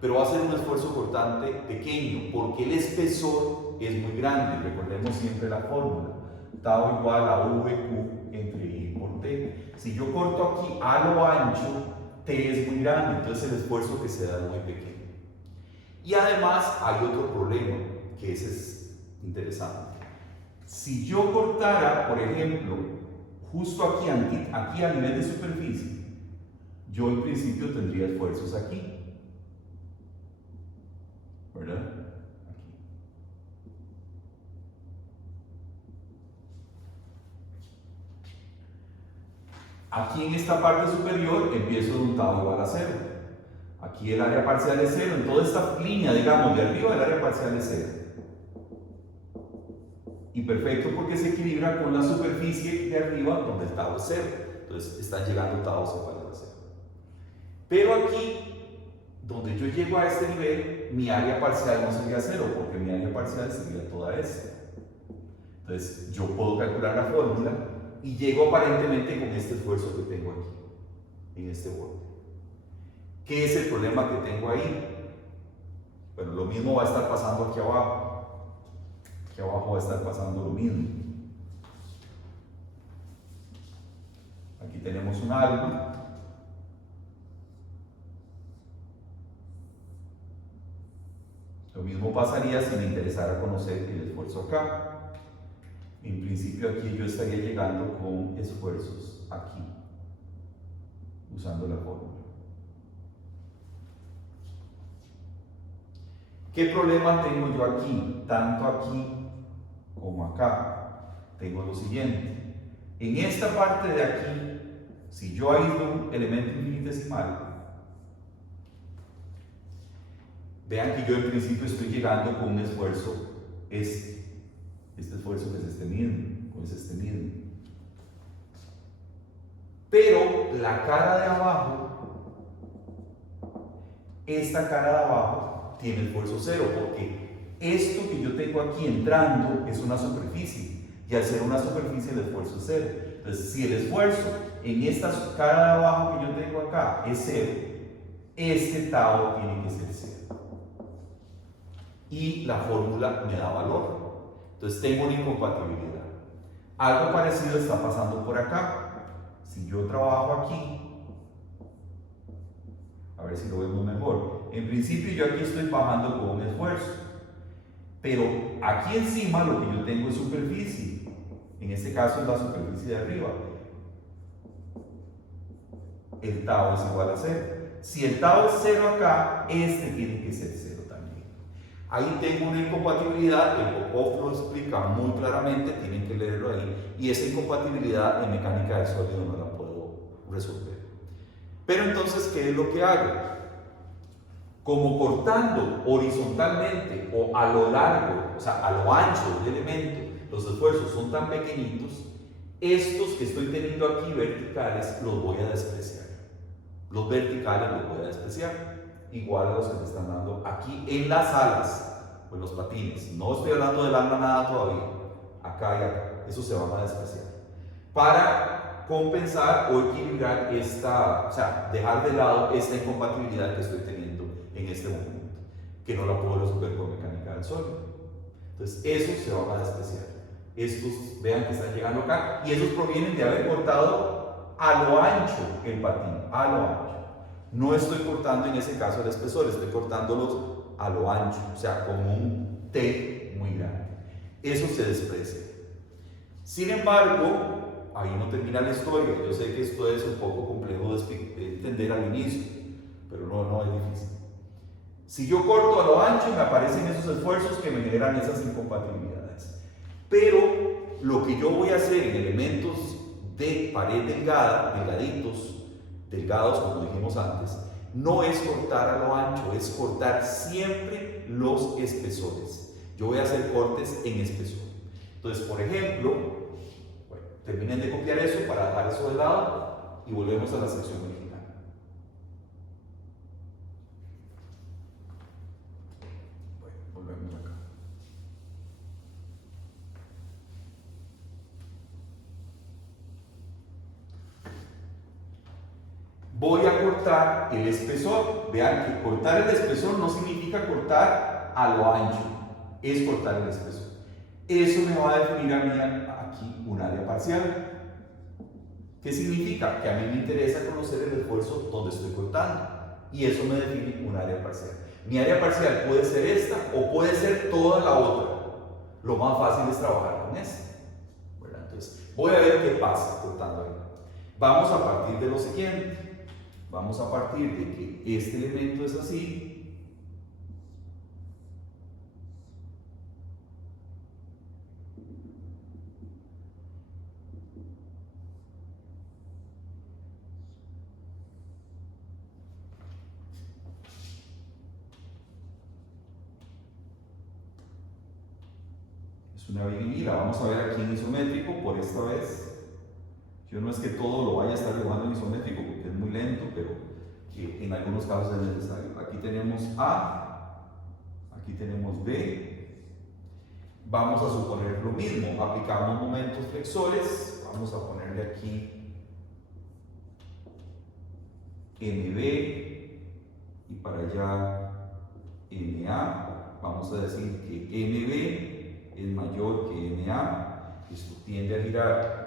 pero va a ser un esfuerzo cortante pequeño, porque el espesor es muy grande. Recordemos siempre la fórmula. Tau igual a VQ entre I por T. Si yo corto aquí a lo ancho, T es muy grande, entonces el esfuerzo que se da es muy pequeño. Y además hay otro problema, que ese es interesante. Si yo cortara, por ejemplo, justo aquí a nivel de superficie, yo en principio tendría esfuerzos aquí, ¿verdad? Aquí en esta parte superior empiezo de un tau igual a 0. Aquí el área parcial es 0. En toda esta línea, digamos, de arriba el área parcial es 0. Y perfecto porque se equilibra con la superficie de arriba donde el tau es 0. Entonces están llegando taus iguales a 0. Pero aquí, donde yo llego a este nivel, mi área parcial no sería 0 porque mi área parcial sería toda esta. Entonces yo puedo calcular la fórmula y llego aparentemente con este esfuerzo que tengo aquí, en este borde. ¿Qué es el problema que tengo ahí? Bueno, lo mismo va a estar pasando aquí abajo. Aquí abajo va a estar pasando lo mismo. Aquí tenemos un alma. Lo mismo pasaría si me interesara conocer el esfuerzo acá. En principio aquí yo estaría llegando con esfuerzos aquí, usando la fórmula. ¿Qué problema tengo yo aquí? Tanto aquí como acá. Tengo lo siguiente. En esta parte de aquí, si yo aíslo un elemento infinitesimal, vean que yo en principio estoy llegando con un esfuerzo, este esfuerzo que es este mismo, es este mismo. Pero la cara de abajo, esta cara de abajo tiene esfuerzo 0, porque esto que yo tengo aquí entrando es una superficie, y al ser una superficie el esfuerzo es 0. Entonces, si el esfuerzo en esta cara de abajo que yo tengo acá es 0, este tau tiene que ser 0. Y la fórmula me da valor. Entonces tengo una incompatibilidad. Algo parecido está pasando por acá. Si yo trabajo aquí, a ver si lo vemos mejor. En principio yo aquí estoy bajando con un esfuerzo, pero aquí encima lo que yo tengo es superficie. En este caso es la superficie de arriba. El tau es igual a 0. Si el tau es 0 acá, este tiene que ser 0 también. Ahí tengo una incompatibilidad, el Popov lo explica muy claramente, tienen que leerlo ahí, y esa incompatibilidad en mecánica del sólido no la puedo resolver. Pero entonces, ¿qué es lo que hago? Como cortando horizontalmente o a lo largo, o sea, a lo ancho del elemento, los esfuerzos son tan pequeñitos, estos que estoy teniendo aquí verticales los voy a despreciar. Los verticales los voy a despreciar, igual a los que me están dando aquí en las alas, pues los patines. No estoy hablando del alma nada todavía, acá y acá, esos se van a despreciar. Para compensar o equilibrar esta, o sea, dejar de lado esta incompatibilidad que estoy teniendo en este momento, que no la puedo resolver con mecánica del sólido. Entonces, esos se van a despreciar. Estos, vean que están llegando acá, y esos provienen de haber cortado a lo ancho el patín, a lo ancho. No estoy cortando en ese caso el espesor, estoy cortándolos a lo ancho, o sea, con un T muy grande. Eso se desprecia. Sin embargo, ahí no termina la historia. Yo sé que esto es un poco complejo de entender al inicio, pero no es difícil. Si yo corto a lo ancho, me aparecen esos esfuerzos que me generan esas incompatibilidades. Pero lo que yo voy a hacer en elementos de pared delgada, delgados como dijimos antes, no es cortar a lo ancho, es cortar siempre los espesores. Yo voy a hacer cortes en espesor. Entonces, por ejemplo, bueno, terminen de copiar eso para dejar eso de lado y volvemos a la sección original. Bueno, volvemos acá. Voy a cortar el espesor. Vean que cortar el espesor no significa cortar a lo ancho. es cortar el espesor. Eso me va a definir a mí aquí un área parcial. ¿Qué significa? Que a mí me interesa conocer el esfuerzo donde estoy cortando. Y eso me define un área parcial. Mi área parcial puede ser esta o puede ser toda la otra. Lo más fácil es trabajar con esta. Entonces, voy a ver qué pasa cortando ahí. Vamos a partir de lo siguiente. Vamos a partir de que este elemento es así. Es una y la vamos a ver aquí en isométrico por esta vez. Yo no es que todo lo vaya a estar dibujando en isométrico porque es muy lento, pero en algunos casos es necesario. Aquí tenemos A, aquí tenemos B. Vamos a suponer lo mismo, aplicamos momentos flexores, vamos a ponerle aquí MB y para allá MA. Vamos a decir que MB es mayor que MA, esto tiende a girar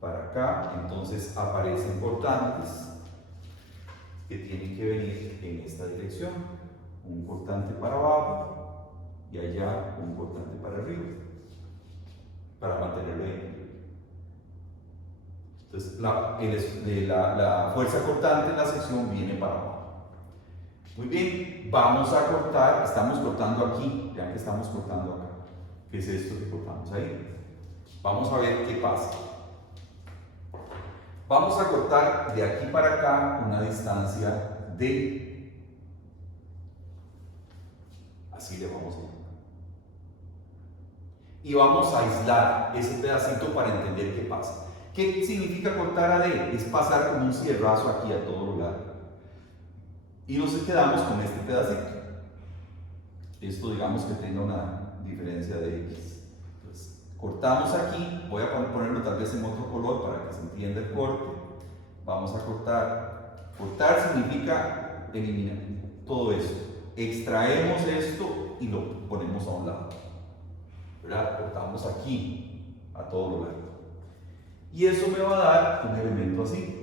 para acá, entonces aparecen cortantes que tienen que venir en esta dirección, un cortante para abajo y allá un cortante para arriba, para mantenerlo en equilibrio. Entonces la fuerza cortante en la sección viene para abajo. Muy bien, vamos a cortar, estamos cortando aquí, vean que estamos cortando acá. ¿Qué es esto que cortamos ahí? Vamos a ver qué pasa. Vamos a cortar de aquí para acá una distancia D. Así le vamos a llamar. Y vamos a aislar ese pedacito para entender qué pasa. ¿Qué significa cortar a D? Es pasar como un cierrazo aquí a todo lugar. Y nos quedamos con este pedacito. Esto digamos que tenga una diferencia de X. Cortamos aquí, voy a ponerlo tal vez en otro color para que se entienda el corte. Vamos a cortar. Cortar significa eliminar todo esto. Extraemos esto y lo ponemos a un lado. ¿Verdad? Cortamos aquí a todo lo largo. Y eso me va a dar un elemento así.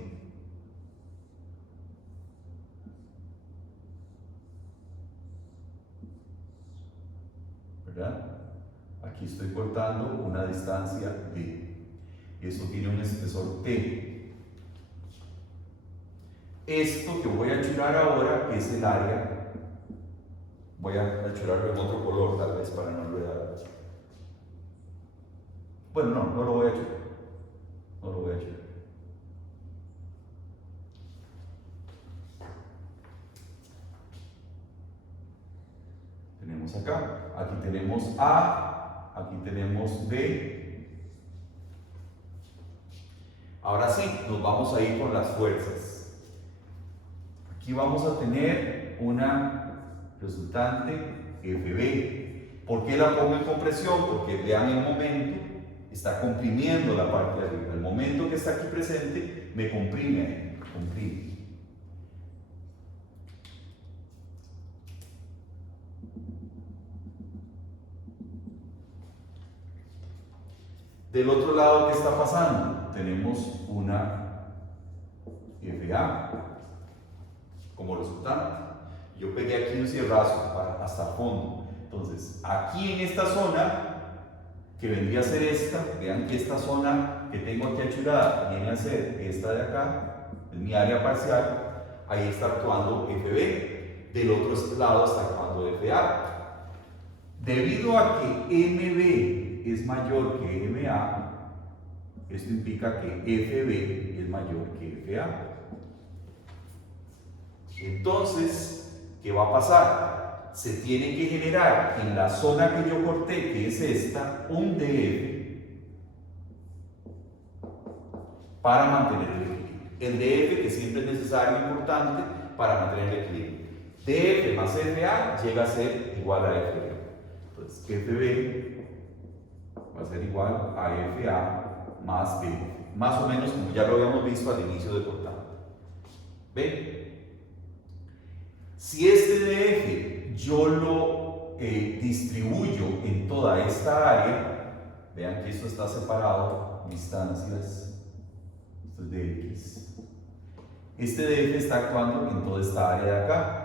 ¿Verdad? Aquí estoy cortando una distancia D. Eso tiene un espesor T. Esto que voy a achurar ahora es el área. Voy a achurarlo en otro color, tal vez, para no enredar. Bueno, no lo voy a achurar. No lo voy a achurar. Tenemos acá. Aquí tenemos A. Aquí tenemos B. Ahora sí, nos vamos a ir con las fuerzas. Aquí vamos a tener una resultante FB. ¿Por qué la pongo en compresión? Porque vean el momento, está comprimiendo la parte de arriba. El momento que está aquí presente me comprime, comprime. Del otro lado, ¿qué está pasando? Tenemos una FA como resultante. Yo pegué aquí un cierrazo hasta el fondo. Entonces, aquí en esta zona, que vendría a ser esta, vean que esta zona que tengo aquí achurada viene a ser esta de acá, es mi área parcial, ahí está actuando FB. Del otro lado está actuando FA. Debido a que MB es mayor que MA, esto implica que FB es mayor que FA. Entonces, ¿qué va a pasar? Se tiene que generar en la zona que yo corté, que es esta, un DF para mantener el equilibrio. El DF que siempre es necesario e importante para mantener el equilibrio. DF más FA llega a ser igual a FB. Entonces, FB va a ser igual a FA más B, más o menos como ya lo habíamos visto al inicio de cortante. ¿Ven? Si este DF yo lo distribuyo en toda esta área, vean que esto está separado, distancias, esto es de X. Este DF está actuando en toda esta área de acá.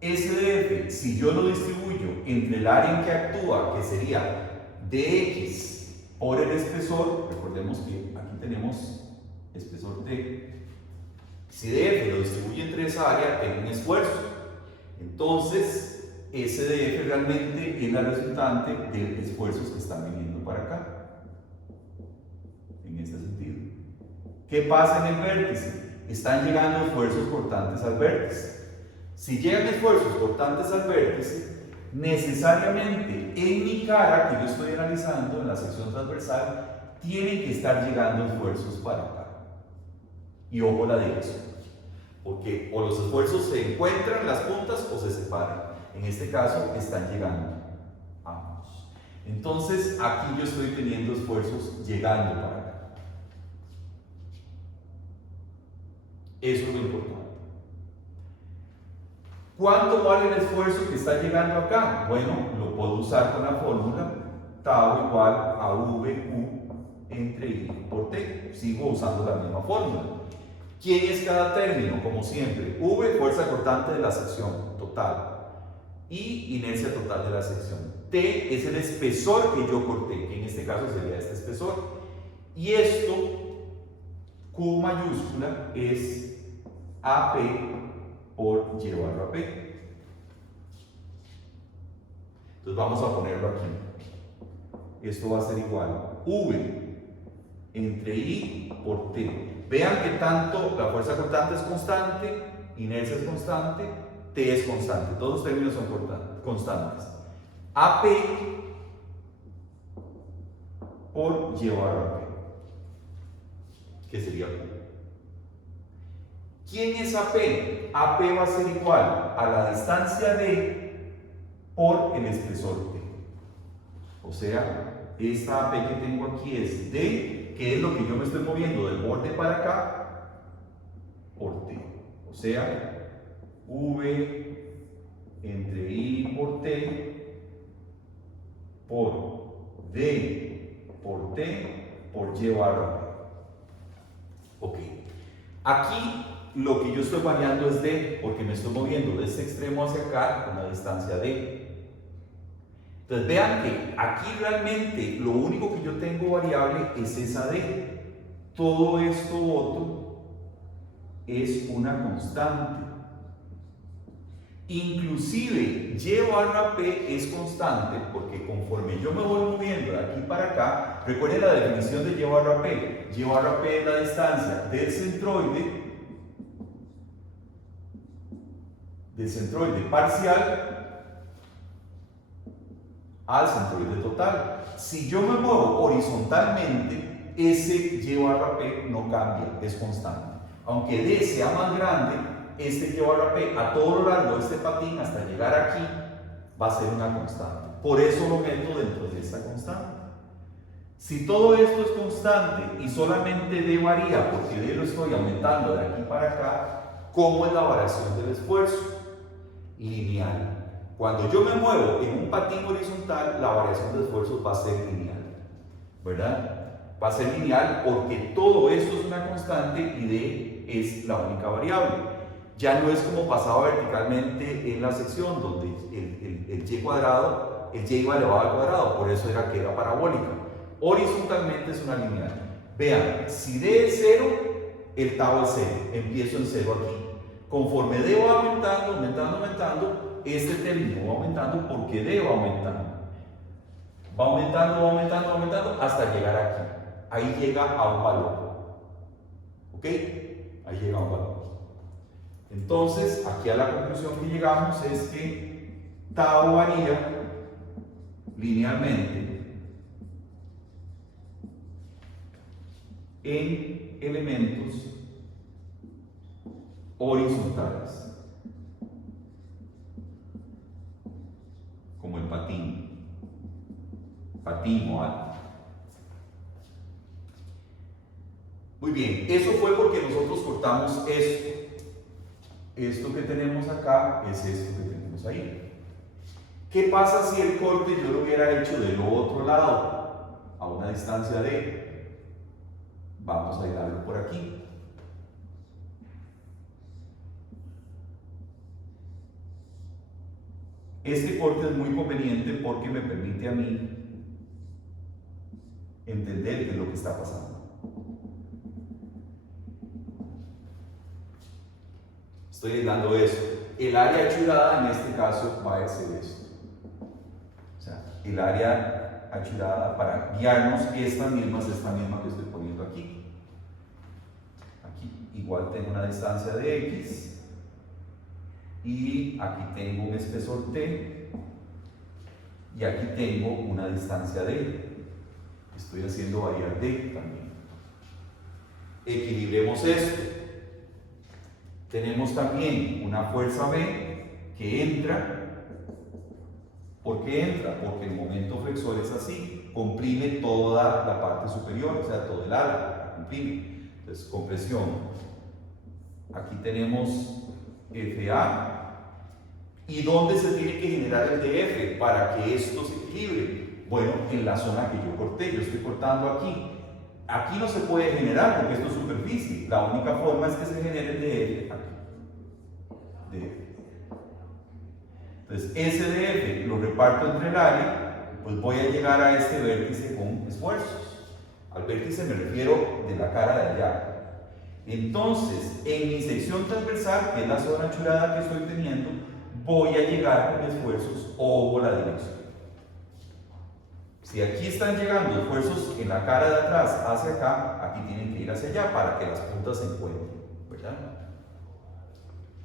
Ese DF, si yo lo distribuyo entre el área en que actúa, que sería dx por el espesor, recordemos que aquí tenemos espesor T, si DF lo distribuye entre esa área, tengo un esfuerzo. Entonces, ese DF realmente es la resultante de esfuerzos que están viniendo para acá, en este sentido. ¿Qué pasa en el vértice? Están llegando esfuerzos cortantes al vértice. Si llegan esfuerzos cortantes al vértice, necesariamente en mi cara que yo estoy analizando, en la sección transversal, tienen que estar llegando esfuerzos para acá. Y ojo la dirección, porque o los esfuerzos se encuentran en las puntas o se separan. En este caso están llegando ambos. Entonces aquí yo estoy teniendo esfuerzos llegando para acá. Eso es lo importante. ¿Cuánto vale el esfuerzo que está llegando acá? Bueno, lo puedo usar con la fórmula tau igual a VQ entre I por T. Sigo usando la misma fórmula. ¿Quién es cada término? Como siempre, V, fuerza cortante de la sección total, y inercia total de la sección. T es el espesor que yo corté, que en este caso sería este espesor. Y esto, Q mayúscula, es AP por Y barra P. Entonces vamos a ponerlo aquí. Esto va a ser igual a V entre I por T. Vean que tanto la fuerza cortante es constante, inercia es constante, T es constante. Todos los términos son constantes. AP por Y barra P, que sería Q. ¿Quién es AP? AP va a ser igual a la distancia D por el espesor T. O sea, esta AP que tengo aquí es D, que es lo que yo me estoy moviendo del borde para acá, por T. O sea, V entre I por T por D por T por Y barra P. Ok. Aquí lo que yo estoy variando es D, porque me estoy moviendo de este extremo hacia acá con la distancia D. Entonces vean que aquí realmente lo único que yo tengo variable es esa D. Todo esto otro es una constante. Inclusive Y barra P es constante porque conforme yo me voy moviendo de aquí para acá, recuerden la definición de Y barra P. Y barra P es la distancia del centroide parcial al centroide total. Si yo me muevo horizontalmente, ese Y barra P no cambia, es constante. Aunque D sea más grande, este Y barra P a todo lo largo de este patín hasta llegar aquí va a ser una constante. Por eso lo meto dentro de esta constante. Si todo esto es constante y solamente D varía porque D lo estoy aumentando de aquí para acá, ¿cómo es la variación del esfuerzo? Lineal. Cuando yo me muevo en un patín horizontal, la variación de esfuerzos va a ser lineal, ¿verdad? Va a ser lineal porque todo esto es una constante y D es la única variable. Ya no es como pasaba verticalmente en la sección, donde el Y cuadrado, el Y iba elevado al cuadrado, por eso era que era parabólica. Horizontalmente es una lineal. Vean, si D es 0, el tau es 0, empiezo en 0 aquí. Conforme D va aumentando, aumentando, este término va aumentando porque D va aumentando. Va aumentando hasta llegar aquí. Ahí llega a un valor. ¿Ok? Ahí llega a un valor. Entonces, aquí a la conclusión que llegamos es que tau varía linealmente en elementos horizontales, como el patín o algo. Muy bien, eso fue porque nosotros cortamos esto. Esto que tenemos acá es esto que tenemos ahí. ¿Qué pasa si el corte yo lo hubiera hecho del otro lado, a una distancia de? Vamos a hilarlo por aquí. Este corte es muy conveniente porque me permite a mí entender qué es lo que está pasando. Estoy aislando eso. El área achurada en este caso va a ser esto. O sea, el área achurada para guiarnos, esta misma es esta misma que estoy poniendo aquí. Aquí igual tengo una distancia de X. Y aquí tengo un espesor T. Y aquí tengo una distancia D. Estoy haciendo variar D también. Equilibremos esto. Tenemos también una fuerza B que entra. ¿Por qué entra? Porque el momento flexor es así. Comprime toda la parte superior, o sea, todo el ala, la comprime. Entonces, compresión. Aquí tenemos FA. ¿Y dónde se tiene que generar el DF para que esto se equilibre? Bueno, en la zona que yo corté. Yo estoy cortando aquí. Aquí no se puede generar porque esto es superficie. La única forma es que se genere el DF aquí. DF. Entonces, ese DF lo reparto entre el área, pues voy a llegar a este vértice con esfuerzos. Al vértice me refiero de la cara de allá. Entonces, en mi sección transversal, que es la zona achurada que estoy teniendo, voy a llegar con esfuerzos over la dirección. Si aquí están llegando esfuerzos en la cara de atrás hacia acá, aquí tienen que ir hacia allá para que las puntas se encuentren, ¿verdad?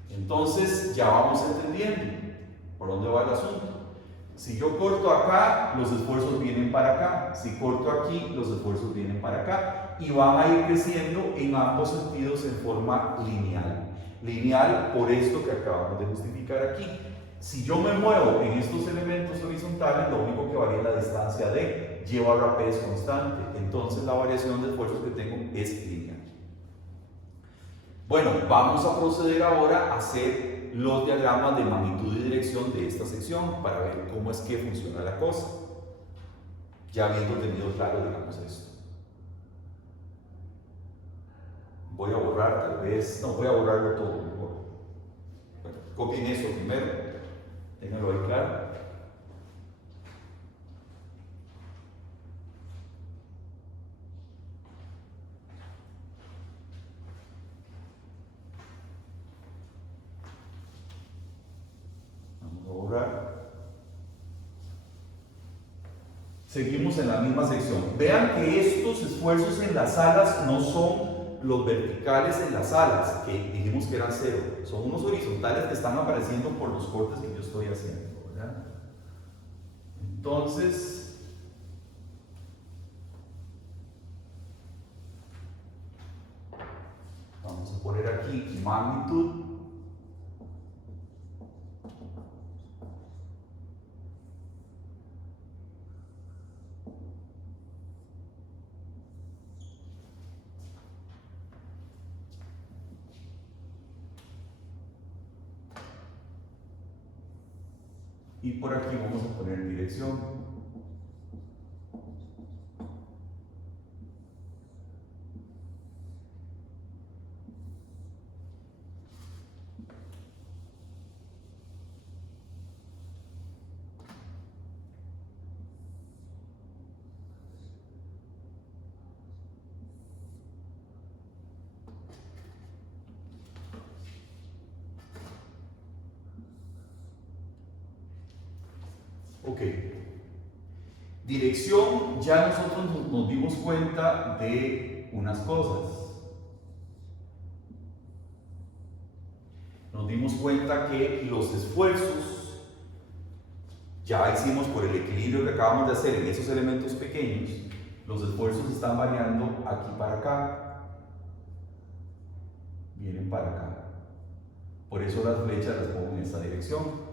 Entonces, ya vamos entendiendo por dónde va el asunto. Si yo corto acá, los esfuerzos vienen para acá. Si corto aquí, los esfuerzos vienen para acá. Y van a ir creciendo en ambos sentidos en forma lineal. Lineal por esto que acabamos de justificar aquí. Si yo me muevo en estos elementos horizontales, lo único que varía es la distancia D. Lleva rapidez constante. Entonces la variación de esfuerzos que tengo es lineal. Bueno, vamos a proceder ahora a hacer los diagramas de magnitud y dirección de esta sección para ver cómo es que funciona la cosa, ya habiendo tenido claro, digamos, esto. Voy a borrar, tal vez, no, voy a borrarlo todo mejor. Bueno, copien eso primero, ténganlo ahí claro. Vamos a borrar. Seguimos en la misma sección. Vean que estos esfuerzos en las alas no son los verticales en las alas, que dijimos que eran cero. Son unos horizontales que están apareciendo por los cortes que yo estoy haciendo, ¿verdad? Entonces, vamos a poner aquí magnitud. Y por aquí vamos a poner dirección. Ok. Dirección, ya nosotros nos dimos cuenta de unas cosas. Nos dimos cuenta que los esfuerzos, ya hicimos por el equilibrio que acabamos de hacer en esos elementos pequeños, los esfuerzos están variando aquí para acá, vienen para acá. Por eso las flechas las pongo en esta dirección.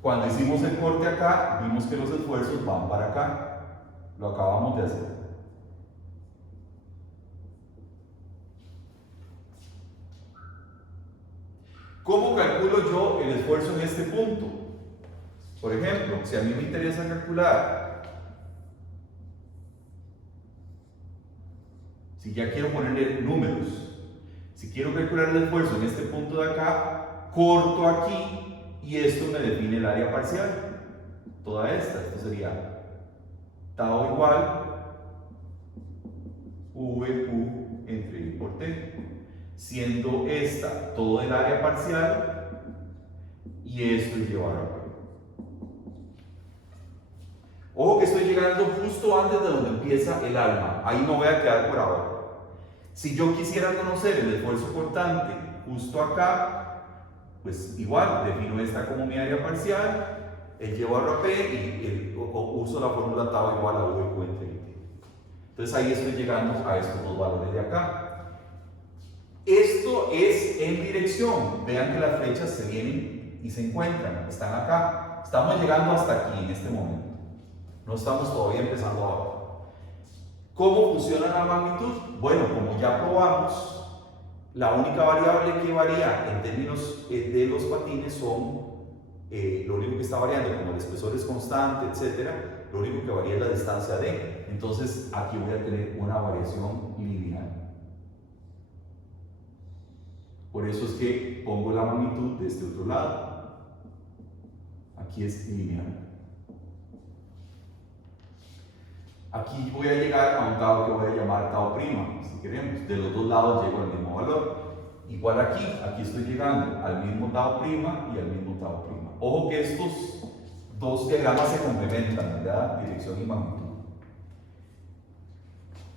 Cuando hicimos el corte acá, vimos que los esfuerzos van para acá. Lo acabamos de hacer. ¿Cómo calculo yo el esfuerzo en este punto? Por ejemplo, si a mí me interesa calcular, si ya quiero ponerle números, si quiero calcular el esfuerzo en este punto de acá, corto aquí y esto me define el área parcial. Toda esta, esto sería tau igual VQ entre I por T, siendo esta todo el área parcial y esto es llevar a P. Ojo que estoy llegando justo antes de donde empieza el alma, ahí no voy a quedar por ahora. Si yo quisiera conocer el esfuerzo cortante justo acá, pues igual defino esta como mi área parcial, el llevo a P y uso la fórmula tau igual a VQ entre I. Entonces ahí estoy llegando a estos dos valores de acá. Esto es en dirección. Vean que las flechas se vienen y se encuentran, están acá. Estamos llegando hasta aquí en este momento. No estamos todavía empezando ahora. ¿Cómo funciona la magnitud? Bueno, como ya probamos, la única variable que varía en términos de los patines son, lo único que está variando, como el espesor es constante, etc., lo único que varía es la distancia d. Entonces aquí voy a tener una variación lineal. Por eso es que pongo la magnitud de este otro lado. Aquí es lineal. Aquí voy a llegar a un tau que voy a llamar tau prima, si queremos. De los dos lados llego al mismo valor. Igual aquí estoy llegando al mismo tau prima y al mismo tau prima. Ojo que estos dos diagramas se complementan, ¿verdad? Dirección y magnitud.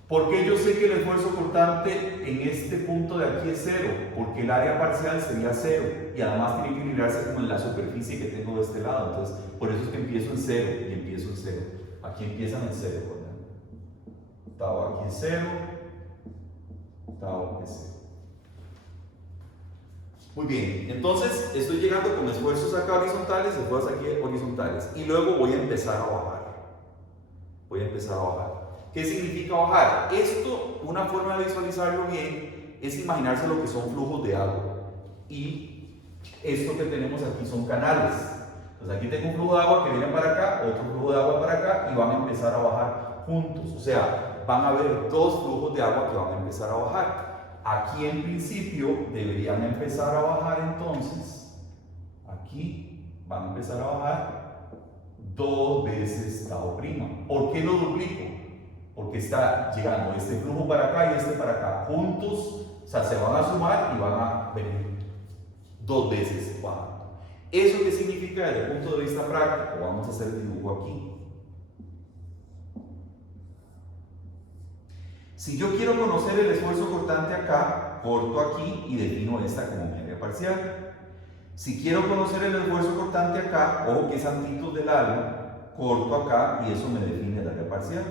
¿Por qué yo sé que el esfuerzo cortante en este punto de aquí es 0? Porque el área parcial sería 0 y además tiene que equilibrarse como en la superficie que tengo de este lado. Entonces, por eso es que empiezo en 0 y empiezo en 0. Aquí empiezan en 0, ¿verdad? Tau aquí es 0, tau es 0. Muy bien, entonces estoy llegando con esfuerzos acá horizontales, esfuerzos aquí horizontales. Y luego voy a empezar a bajar. Voy a empezar a bajar. ¿Qué significa bajar? Esto, una forma de visualizarlo bien, es imaginarse lo que son flujos de agua. Y esto que tenemos aquí son canales. Entonces aquí tengo un flujo de agua que viene para acá, otro flujo de agua para acá, y van a empezar a bajar juntos. O sea, van a haber dos flujos de agua que van a empezar a bajar. Aquí en principio deberían empezar a bajar entonces. Aquí van a empezar a bajar 2 veces tau prima. ¿Por qué lo duplico? Porque está llegando este flujo para acá y este para acá. Juntos, o sea, se van a sumar y van a venir 2 veces bajando. ¿Eso qué significa desde el punto de vista práctico? Vamos a hacer el dibujo aquí. Si yo quiero conocer el esfuerzo cortante acá, corto aquí y defino esta como mi área parcial. Si quiero conocer el esfuerzo cortante acá, ojo que es antitos del alma, corto acá y eso me define el área parcial.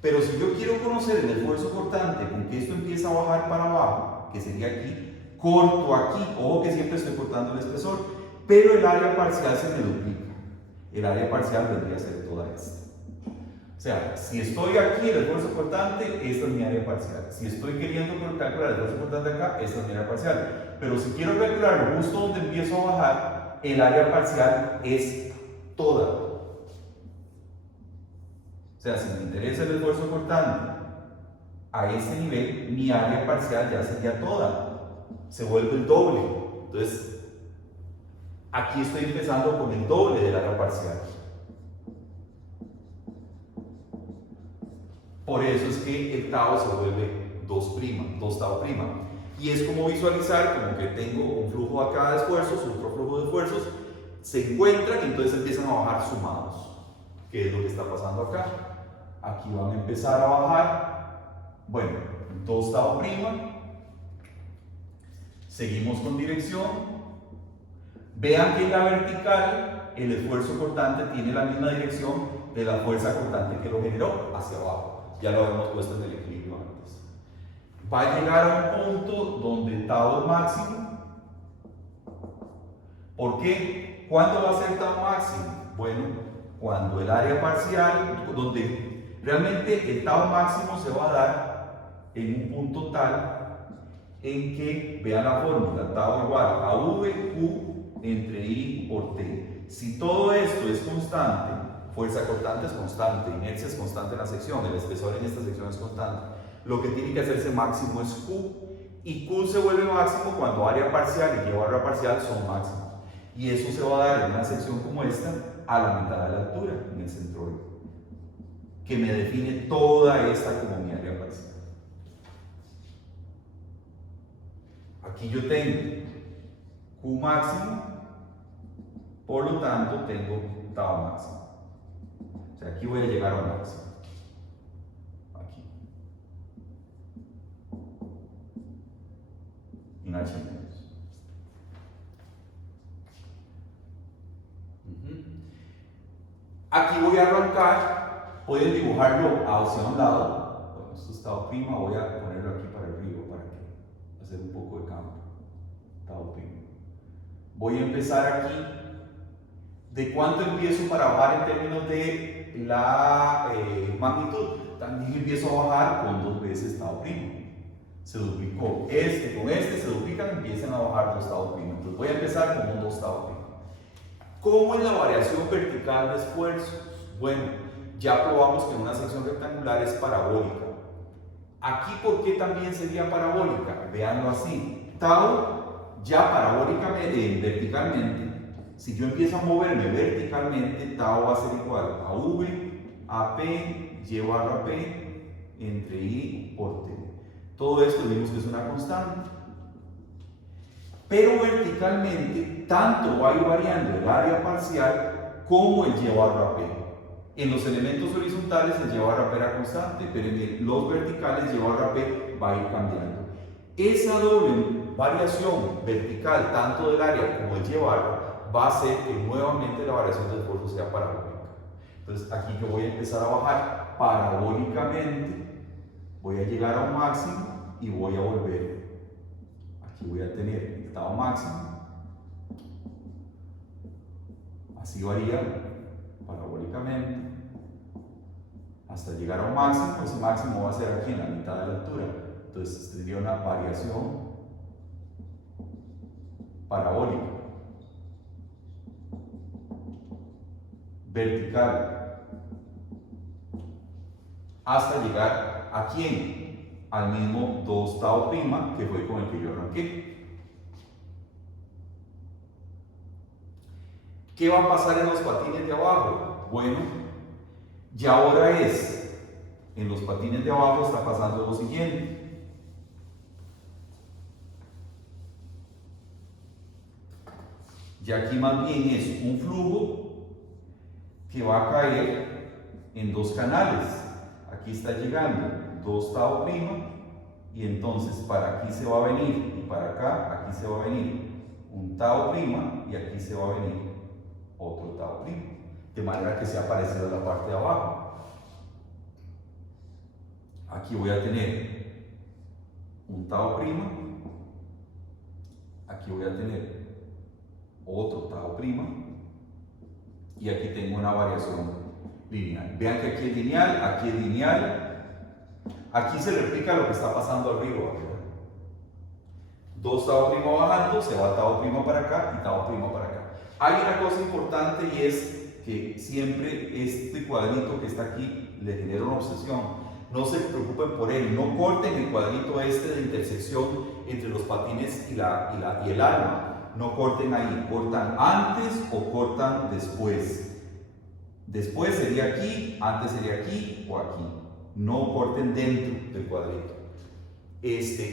Pero si yo quiero conocer el esfuerzo cortante con que esto empieza a bajar para abajo, que sería aquí, corto aquí, ojo que siempre estoy cortando el espesor, pero el área parcial se me duplica. El área parcial vendría a ser toda esta. O sea, si estoy aquí, el esfuerzo cortante, esta es mi área parcial. Si estoy queriendo calcular el esfuerzo cortante acá, esta es mi área parcial. Pero si quiero calcularlo justo donde empiezo a bajar, el área parcial es toda. O sea, si me interesa el esfuerzo cortante a este nivel, mi área parcial ya sería toda. Se vuelve el doble. Entonces, aquí estoy empezando con el doble del área parcial. Por eso es que el tau se vuelve 2 tau prima. Y es como visualizar como que tengo un flujo acá de esfuerzos, otro flujo de esfuerzos, se encuentran y entonces empiezan a bajar sumados. ¿Qué es lo que está pasando acá? Aquí van a empezar a bajar, bueno, 2 tau prima. Seguimos con dirección. Vean que en la vertical el esfuerzo cortante tiene la misma dirección de la fuerza cortante que lo generó hacia abajo. Ya lo habíamos puesto en el equilibrio antes. Va a llegar a un punto donde tau es máximo. ¿Por qué? ¿Cuándo va a ser tau máximo? Bueno, cuando el área parcial, donde realmente el tau máximo se va a dar en un punto tal en que, vean la fórmula, tau igual a VQ entre I por T. si todo esto es constante, fuerza cortante es constante, inercia es constante en la sección, el espesor en esta sección es constante, lo que tiene que hacerse máximo es Q, y Q se vuelve máximo cuando área parcial y barra parcial son máximos. Y eso se va a dar en una sección como esta a la mitad de la altura, en el centroide, que me define toda esta como mi área parcial. Aquí yo tengo Q máximo, por lo tanto tengo tau máximo. O sea, aquí voy a llegar a un máximo. Aquí. En H menos. Aquí voy a arrancar, pueden dibujarlo hacia un lado. Bueno, esto es tau prima, voy a ponerlo aquí para arriba para que hacer un poco de campo. Tau prima. Voy a empezar aquí. ¿De cuánto empiezo para bajar en términos de la magnitud? También empiezo a bajar con 2 veces tau prima. Se duplicó. Este con este se duplican y empiezan a bajar 2 tau prima. Entonces voy a empezar con un 2 tau prima. ¿Cómo es la variación vertical de esfuerzos? Bueno, ya probamos que una sección rectangular es parabólica. Aquí, ¿por qué también sería parabólica? Veanlo así. Tau, ya parabólicamente, verticalmente, si yo empiezo a moverme verticalmente, tau va a ser igual a V, a P, y barra P, entre I por T. Todo esto vimos que es una constante. Pero verticalmente, tanto va a ir variando el área parcial como el y barra P. En los elementos horizontales el y barra P era constante, pero en los verticales y barra P va a ir cambiando. Esa doble variación vertical, tanto del área como el y barra, va a hacer que nuevamente la variación de esfuerzo sea parabólica. Entonces aquí yo voy a empezar a bajar parabólicamente, voy a llegar a un máximo y voy a volver. Aquí voy a tener el tau máximo, así varía parabólicamente hasta llegar a un máximo. Ese máximo va a ser aquí en la mitad de la altura, entonces tendría una variación parabólica vertical hasta llegar ¿a quién? Al mismo 2 tau prima que fue con el que yo arranqué. ¿Qué va a pasar en los patines de abajo? Bueno, ya ahora en los patines de abajo está pasando lo siguiente. Ya aquí más bien es un flujo que va a caer en 2 canales. Aquí está llegando 2 tau prima y entonces para aquí se va a venir y para acá, aquí se va a venir un tau prima y aquí se va a venir otro tau prima, de manera que sea parecido a la parte de abajo. Aquí voy a tener un tau prima, aquí voy a tener otro tau prima y aquí tengo una variación lineal. Vean que aquí es lineal, aquí es lineal. Aquí se replica lo que está pasando arriba. 2 tau prima bajando, se va tau prima para acá y tau prima para acá. Hay una cosa importante y es que siempre este cuadrito que está aquí le genera una obsesión. No se preocupen por él, no corten el cuadrito este de intersección entre los patines y el arma. No corten ahí, cortan antes o cortan después. Después sería aquí, antes sería aquí o aquí. No corten dentro del cuadrito.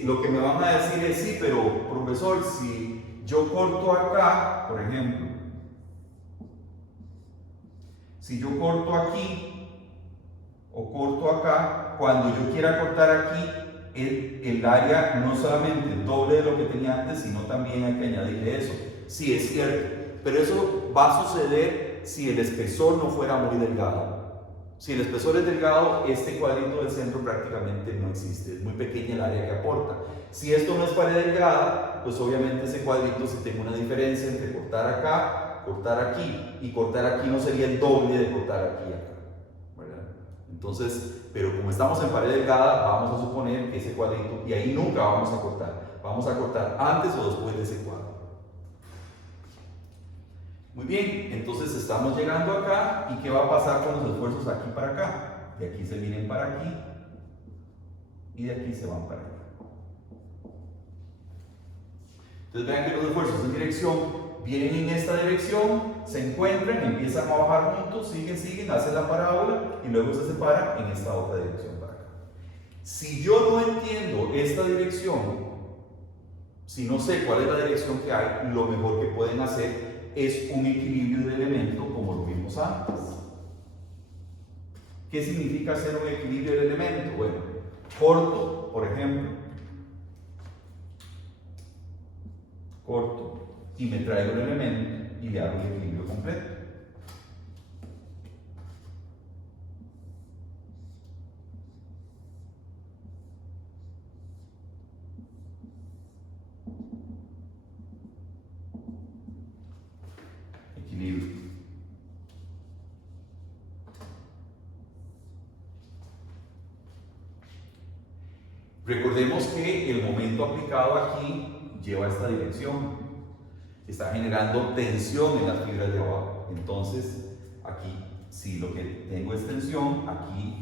Lo que me van a decir es, sí, pero profesor, si yo corto acá, por ejemplo, si yo corto aquí o corto acá, cuando yo quiera cortar aquí, el área no solamente el doble de lo que tenía antes, sino también hay que añadirle eso. Sí, es cierto, pero eso va a suceder si el espesor no fuera muy delgado. Si el espesor es delgado, este cuadrito del centro prácticamente no existe, es muy pequeña el área que aporta. Si esto no es pared delgada, pues obviamente ese cuadrito, si tengo una diferencia entre cortar acá, cortar aquí, y cortar aquí no sería el doble de cortar aquí y acá, ¿verdad? Entonces, pero como estamos en pared delgada, vamos a suponer que ese cuadrito, y ahí nunca vamos a cortar antes o después de ese cuadro. Muy bien, entonces estamos llegando acá y ¿qué va a pasar con los esfuerzos aquí para acá? De aquí se vienen para aquí y de aquí se van para allá. Entonces vean que los esfuerzos en dirección vienen en esta dirección, se encuentran, empiezan a bajar juntos, siguen, hacen la parábola y luego se separan en esta otra dirección para acá. Si yo no entiendo esta dirección, si no sé cuál es la dirección que hay, lo mejor que pueden hacer es un equilibrio de elemento como lo vimos antes. ¿Qué significa hacer un equilibrio de elemento? Bueno, corto, por ejemplo, corto, y me traigo el elemento y le hago el equilibrio completo. Equilibrio. Recordemos que el momento aplicado aquí lleva esta dirección. Está generando tensión en las fibras de abajo. Entonces, aquí, si lo que tengo es tensión, aquí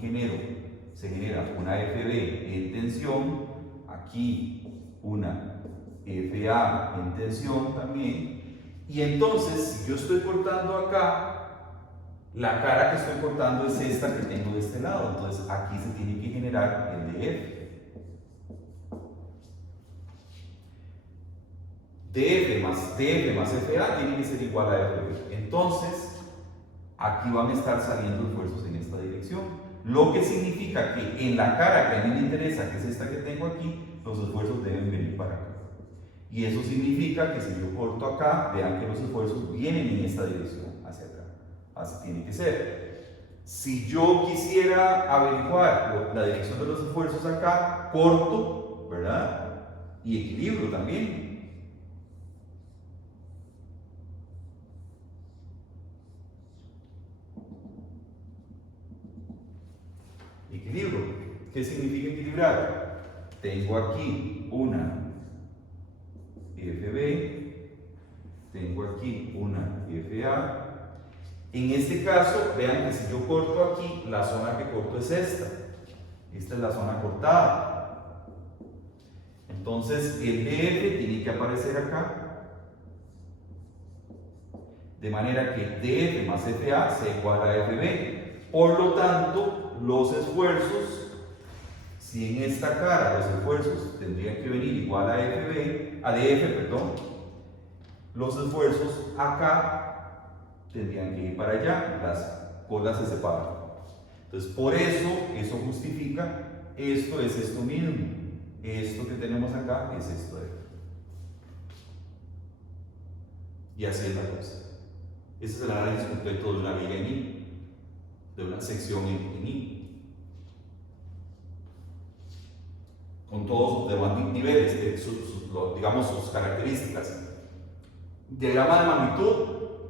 se genera una FB en tensión, aquí una FA en tensión también. Y entonces, si yo estoy cortando acá, la cara que estoy cortando es esta que tengo de este lado. Entonces, aquí se tiene que generar el DF. DF más FA tiene que ser igual a FB. Entonces, aquí van a estar saliendo esfuerzos en esta dirección. Lo que significa que en la cara que a mí me interesa, que es esta que tengo aquí, los esfuerzos deben venir para acá. Y eso significa que si yo corto acá, vean que los esfuerzos vienen en esta dirección, hacia acá. Así tiene que ser. Si yo quisiera averiguar la dirección de los esfuerzos acá, corto, ¿verdad? Y equilibrio también. Equilibrio. ¿Qué significa equilibrar? Tengo aquí una FB, tengo aquí una FA. En este caso, vean que si yo corto aquí, la zona que corto es esta. Esta es la zona cortada. Entonces, el DF tiene que aparecer acá. De manera que DF más FA sea igual a FB. Por lo tanto, los esfuerzos, si en esta cara los esfuerzos tendrían que venir igual a FB, a DF, perdón, los esfuerzos acá tendrían que ir para allá, las colas se separan. Entonces, por eso justifica esto es esto mismo. Esto que tenemos acá es esto de aquí. Y así es la cosa. Ese es el análisis completo de una viga en I, de una sección en I, con todos sus demás niveles, digamos sus características. Diagrama de magnitud,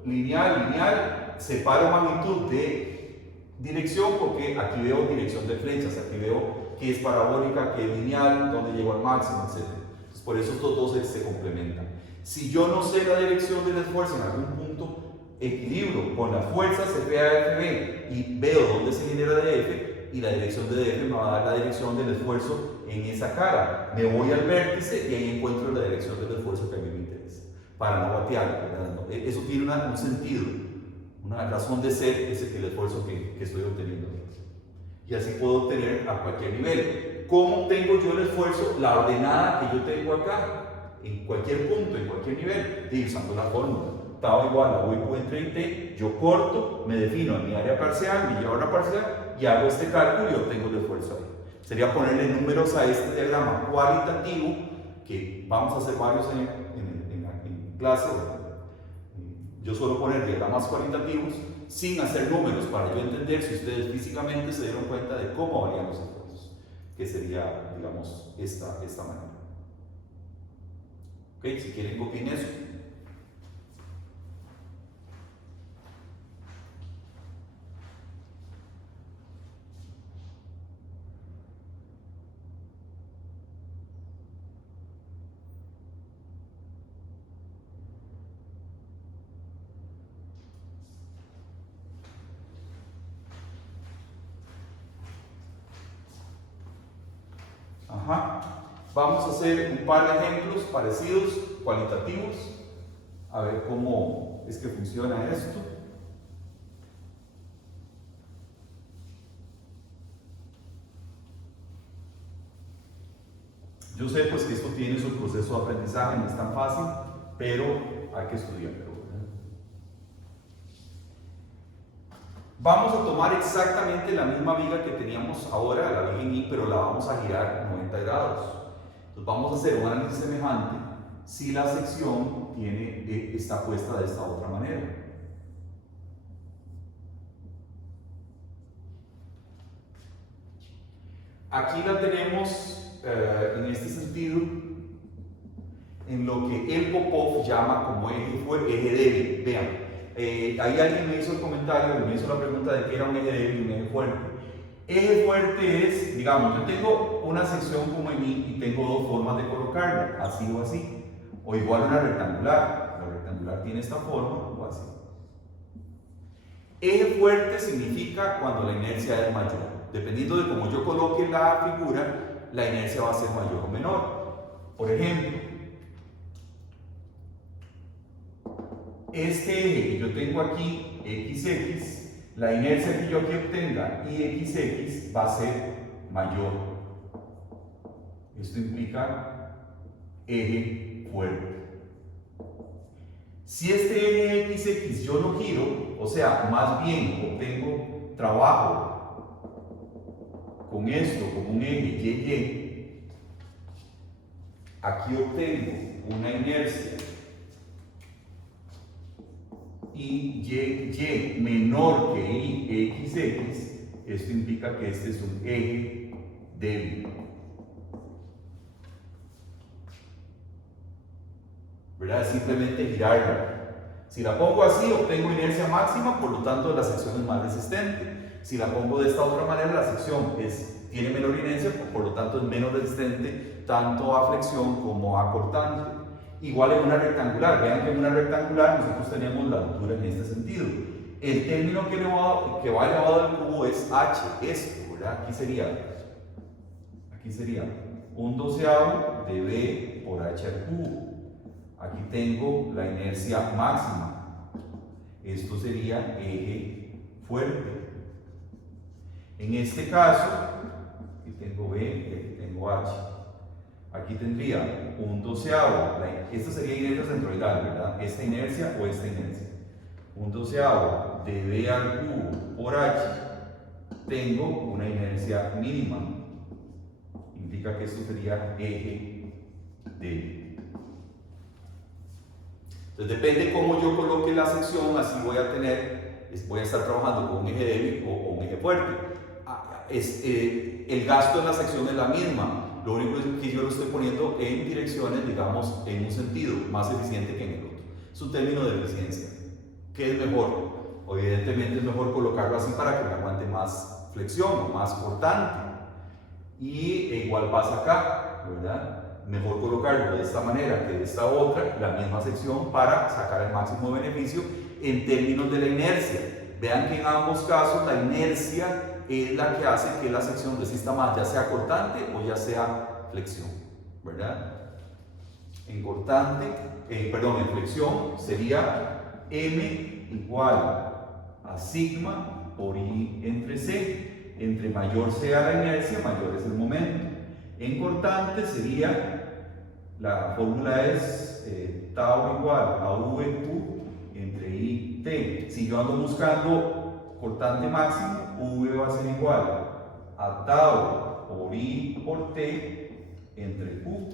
lineal, separo magnitud de dirección porque aquí veo dirección de flechas, aquí veo que es parabólica, que es lineal, dónde llego al máximo, etc. Entonces, por eso estos dos se complementan. Si yo no sé la dirección del esfuerzo en algún punto, equilibro con las fuerzas FA-FB y veo dónde se genera DF, y la dirección de DF me va a dar la dirección del esfuerzo en esa cara. Me voy al vértice y ahí encuentro la dirección del esfuerzo que a mí me interesa, para no batear, ¿verdad? Eso tiene un sentido, una razón de ser, es el esfuerzo que estoy obteniendo. Y así puedo obtener a cualquier nivel. ¿Cómo obtengo yo el esfuerzo? La ordenada que yo tengo acá, en cualquier punto, en cualquier nivel, y usando la fórmula. Tau igual a U entre T, yo corto, me defino en mi área parcial, mi hora parcial, y hago este cálculo y obtengo el esfuerzo ahí. Sería ponerle números a este diagrama cualitativo, que vamos a hacer varios en clase. Yo suelo poner diagramas cualitativos sin hacer números para yo entender si ustedes físicamente se dieron cuenta de cómo varían los esfuerzos, que sería, digamos, esta manera. ¿Ok? Si quieren, copien eso. Ajá. Vamos a hacer un par de ejemplos parecidos, cualitativos, a ver cómo es que funciona esto. Yo sé pues que esto tiene su proceso de aprendizaje, no es tan fácil, pero hay que estudiarlo. Vamos a tomar exactamente la misma viga que teníamos ahora, la viga en I, pero la vamos a girar 90 grados. Entonces vamos a hacer un análisis semejante si la sección está puesta de esta otra manera. Aquí la tenemos en este sentido, en lo que el Popov llama como eje débil. Vean, ahí alguien me hizo el comentario, me hizo la pregunta de qué era un eje débil y un eje fuerte. Eje fuerte es, digamos, yo tengo una sección como en I y tengo dos formas de colocarla, así o así, o igual una rectangular. La rectangular tiene esta forma o así. Eje fuerte significa cuando la inercia es mayor. Dependiendo de cómo yo coloque la figura, la inercia va a ser mayor o menor. Por ejemplo, este eje que yo tengo aquí, XX, la inercia que yo aquí obtenga, IXX, va a ser mayor. Esto implica eje fuerte. Si este eje XX yo lo giro, o sea, más bien obtengo trabajo con esto, como un eje YY, aquí obtengo una inercia y menor que IXX, esto implica que este es un eje débil. ¿Verdad? Simplemente girarla. Si la pongo así, obtengo inercia máxima, por lo tanto la sección es más resistente. Si la pongo de esta otra manera, la sección tiene menor inercia, por lo tanto es menos resistente tanto a flexión como a cortante. Igual en una rectangular. Vean que en una rectangular nosotros tenemos la altura en este sentido. El término que va elevado al cubo es h, esto, ¿verdad? Aquí sería 1/12 de b por h al cubo. Aquí tengo la inercia máxima. Esto sería eje fuerte. En este caso, aquí tengo b y aquí tengo h. Aquí tendría 1/12, esta sería inercia centroidal, ¿verdad? Esta inercia o esta inercia. 1/12 de b al cubo por h, tengo una inercia mínima. Indica que esto sería eje débil. Entonces depende cómo yo coloque la sección, así voy a estar trabajando con un eje débil o un eje fuerte. El gasto en la sección es la misma. Lo único es que yo lo estoy poniendo en direcciones, digamos, en un sentido más eficiente que en el otro. Es un término de eficiencia. ¿Qué es mejor? Evidentemente es mejor colocarlo así para que me aguante más flexión o más cortante. Y igual pasa acá, ¿verdad? Mejor colocarlo de esta manera que de esta otra, la misma sección, para sacar el máximo beneficio en términos de la inercia. Vean que en ambos casos la inercia es la que hace que la sección resista más, ya sea cortante o ya sea flexión, ¿verdad? En en flexión sería M igual a sigma por I entre C. Entre mayor sea la inercia, mayor es el momento. En cortante sería, la fórmula es tau igual a VQ entre I, T. Si yo ando buscando cortante máximo, V va a ser igual a tau por I por T entre Q.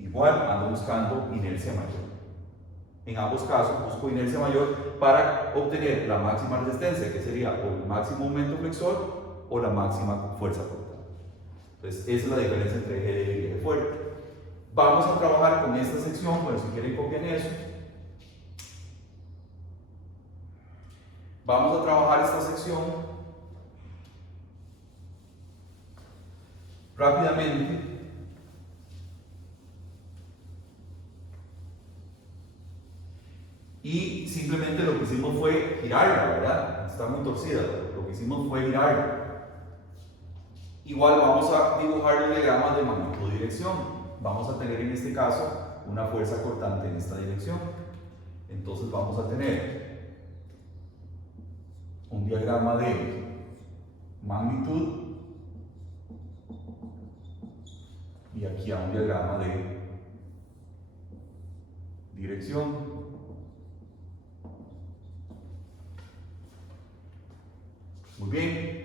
Igual ando buscando inercia mayor. En ambos casos busco inercia mayor para obtener la máxima resistencia, que sería o el máximo momento flexor o la máxima fuerza cortante. Entonces esa es la diferencia entre eje débil y eje fuerte. Vamos a trabajar con esta sección, bueno, si quieren copien eso. Vamos a trabajar esta sección rápidamente. Y simplemente lo que hicimos fue girarla, ¿verdad? Está muy torcida, lo que hicimos fue girarla. Igual vamos a dibujar los diagramas de magnitud y dirección. Vamos a tener en este caso una fuerza cortante en esta dirección. Entonces vamos a tener un diagrama de magnitud y aquí a un diagrama de dirección. Muy bien.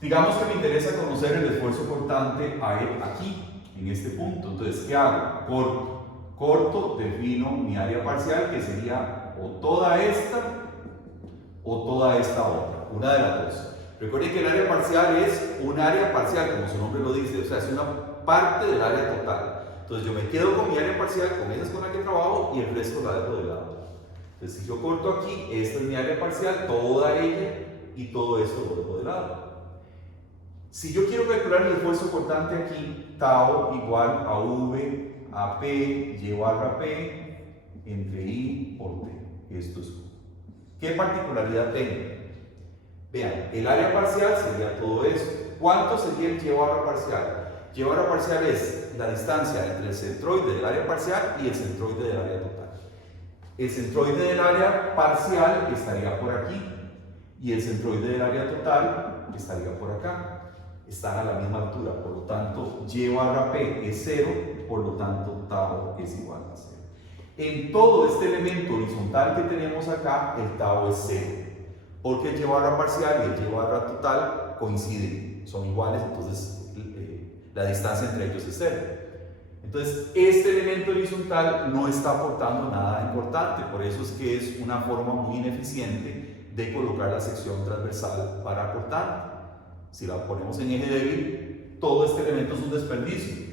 Digamos que me interesa conocer el esfuerzo cortante aquí, en este punto. Entonces, ¿qué hago? Corto, defino mi área parcial, que sería o toda esta otra, una de las dos. Recuerden que el área parcial es un área parcial, como su nombre lo dice, o sea, es una parte del área total. Entonces yo me quedo con mi área parcial, con esa es con la que trabajo, y el resto la dejo de lado. Entonces si yo corto aquí, esta es mi área parcial, toda ella, y todo esto lo dejo de lado. Si yo quiero calcular el esfuerzo cortante aquí, tau igual a V a P llevado a P entre I por T. Esto es Q. ¿Qué particularidad tengo? Vean, el área parcial sería todo eso. ¿Cuánto sería el llevado parcial? Llevado parcial es la distancia entre el centroide del área parcial y el centroide del área total. El centroide del área parcial estaría por aquí y el centroide del área total estaría por acá. Están a la misma altura, por lo tanto, y barra P es 0, por lo tanto, tau es igual a 0. En todo este elemento horizontal que tenemos acá, el tau es 0, porque el y barra parcial y el y barra total coinciden, son iguales, entonces la distancia entre ellos es 0. Entonces, este elemento horizontal no está aportando nada importante, por eso es que es una forma muy ineficiente de colocar la sección transversal para cortante. Si la ponemos en eje débil, todo este elemento es un desperdicio.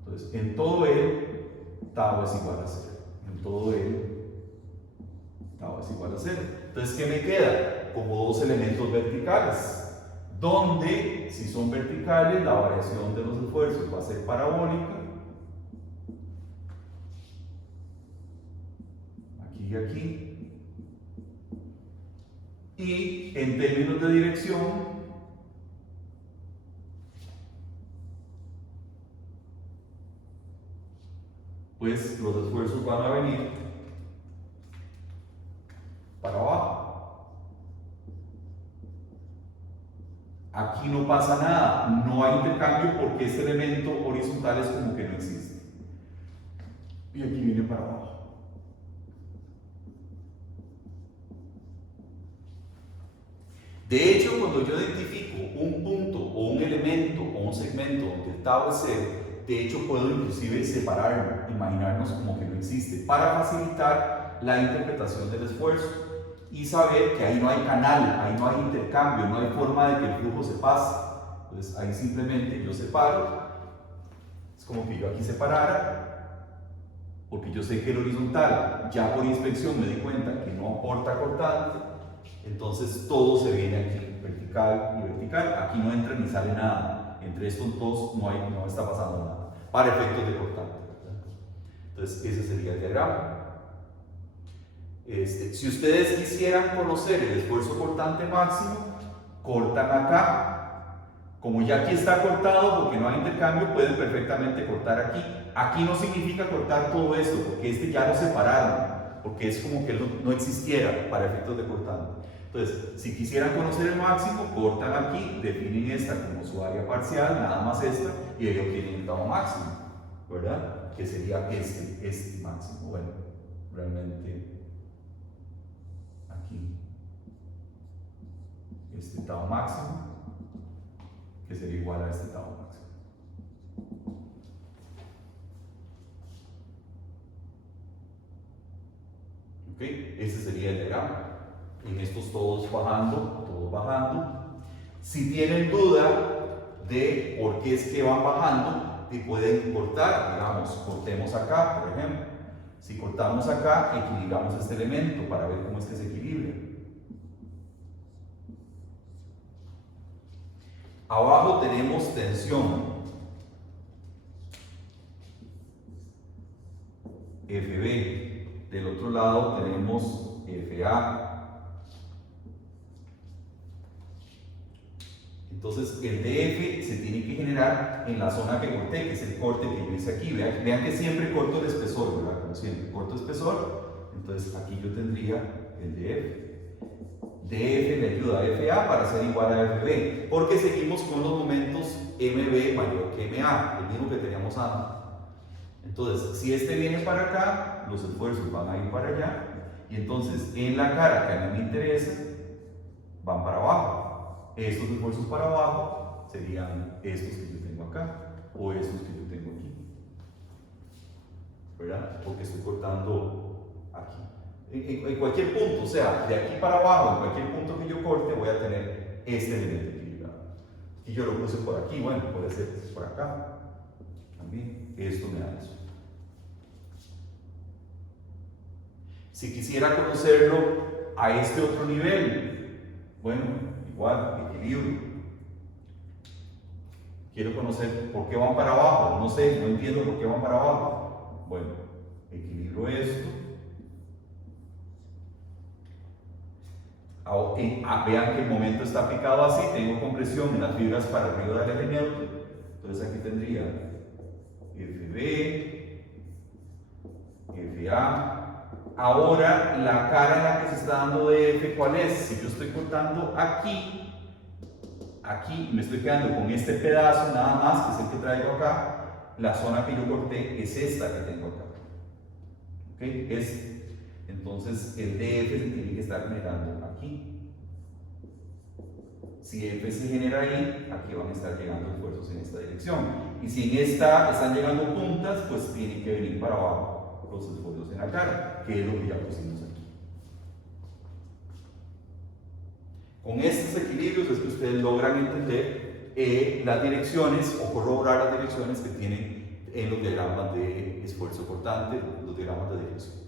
Entonces, en todo él, tau es igual a 0. En todo él, tau es igual a 0. Entonces, ¿qué me queda? Como dos elementos verticales, donde, si son verticales, la variación de los esfuerzos va a ser parabólica. Aquí y aquí. Y en términos de dirección, pues los esfuerzos van a venir para abajo. Aquí no pasa nada, no hay intercambio porque este elemento horizontal es como que no existe. Y aquí viene para abajo. De hecho, cuando yo identifico un punto o un elemento o un segmento donde el tau es 0, de hecho puedo inclusive separarlo, imaginarnos como que no existe, para facilitar la interpretación del esfuerzo y saber que ahí no hay canal, ahí no hay intercambio, no hay forma de que el flujo se pase. Entonces ahí simplemente yo separo, es como que yo aquí separara, porque yo sé que el horizontal, ya por inspección me di cuenta que no aporta cortante, entonces todo se viene aquí, vertical y vertical, aquí no entra ni sale nada, entre estos dos no está pasando nada, para efectos de cortante, ¿verdad? Entonces ese sería el diagrama. Si ustedes quisieran conocer el esfuerzo cortante máximo, cortan acá. Como ya aquí está cortado porque no hay intercambio, pueden perfectamente cortar aquí. Aquí no significa cortar todo esto, porque este ya lo separaron, porque es como que no existiera para efectos de cortante. Entonces, si quisieran conocer el máximo, cortan aquí, definen esta como su área parcial, nada más esta, y ahí obtienen el tau máximo, ¿verdad? Que sería este máximo. Bueno, realmente aquí, este tau máximo, que sería igual a este tau máximo. ¿Ok? Ese sería el diagrama. En estos todos bajando. Si tienen duda de por qué es que van bajando, y pueden cortar, digamos, cortemos acá, por ejemplo. Si cortamos acá, equilibramos este elemento para ver cómo es que se equilibra. Abajo tenemos tensión, FB. Del otro lado tenemos FA. Entonces el DF se tiene que generar en la zona que corté, que es el corte que yo hice aquí. Vean que siempre corto el espesor, ¿verdad? Como siempre, corto espesor. Entonces aquí yo tendría el DF. DF me ayuda a FA para ser igual a FB, porque seguimos con los momentos MB mayor que MA, el mismo que teníamos antes. Entonces, si este viene para acá, los esfuerzos van a ir para allá, y entonces en la cara que a mí me interesa, van para abajo. Estos esfuerzos para abajo serían estos que yo tengo acá, o estos que yo tengo aquí, ¿verdad? Porque estoy cortando aquí. En cualquier punto, o sea, de aquí para abajo, en cualquier punto que yo corte, voy a tener este elemento equilibrado. Si yo lo cruce por aquí, bueno, puede ser por acá. También, esto me da eso. Si quisiera conocerlo a este otro nivel, bueno, igual, equilibrio. Quiero conocer por qué van para abajo, no sé, no entiendo por qué van para abajo. Bueno, equilibro esto. Vean que el momento está aplicado así, tengo compresión en las fibras para arriba del eje neutro. Entonces aquí tendría FB, FA. Ahora la cara en la que se está dando de F, ¿cuál es? Si yo estoy cortando aquí, me estoy quedando con este pedazo nada más, que es el que traigo acá. La zona que yo corté es esta que tengo acá. ¿Ok? Entonces el DF se tiene que estar generando aquí. Si F se genera ahí, aquí van a estar llegando esfuerzos en esta dirección. Y si en esta están llegando puntas, pues tienen que venir para abajo los esfuerzos en la cara, que es lo que ya pusimos aquí. Con estos equilibrios es que ustedes logran entender las direcciones o corroborar las direcciones que tienen en los diagramas de esfuerzo cortante, los diagramas de dirección.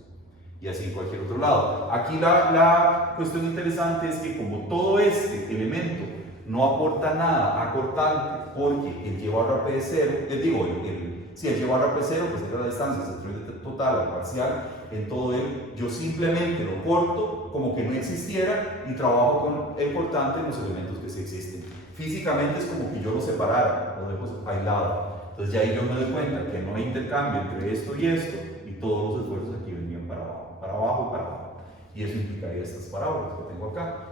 Y así en cualquier otro lado. Aquí la cuestión interesante es que como todo este elemento no aporta nada a cortante, porque el llevar a P0, si el llevar a P0, pues es la distancia entre total o parcial, en todo él, yo simplemente lo corto como que no existiera y trabajo con el cortante en los elementos que sí existen. Físicamente es como que yo lo separara, lo dejo aislado. Entonces ya ahí yo me doy cuenta que no hay intercambio entre esto y todos los esfuerzos aquí venían para abajo, para abajo, para abajo. Y eso implicaría estas parábolas que tengo acá.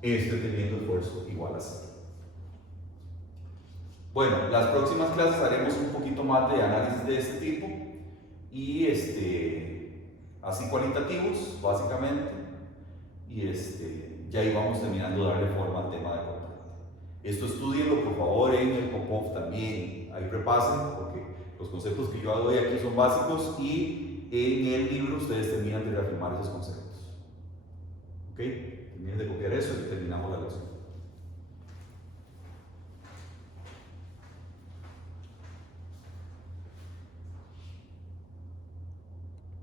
Estoy teniendo esfuerzo igual a 0. Bueno, las próximas clases haremos un poquito más de análisis de este tipo y así cualitativos, básicamente, y ya ahí vamos terminando de darle forma al tema de cortante. Esto estudienlo, por favor, en el Popov también, ahí repasen, porque los conceptos que yo doy aquí son básicos y en el libro ustedes terminan de reafirmar esos conceptos. ¿Ok? Terminen de copiar eso y terminamos la lección.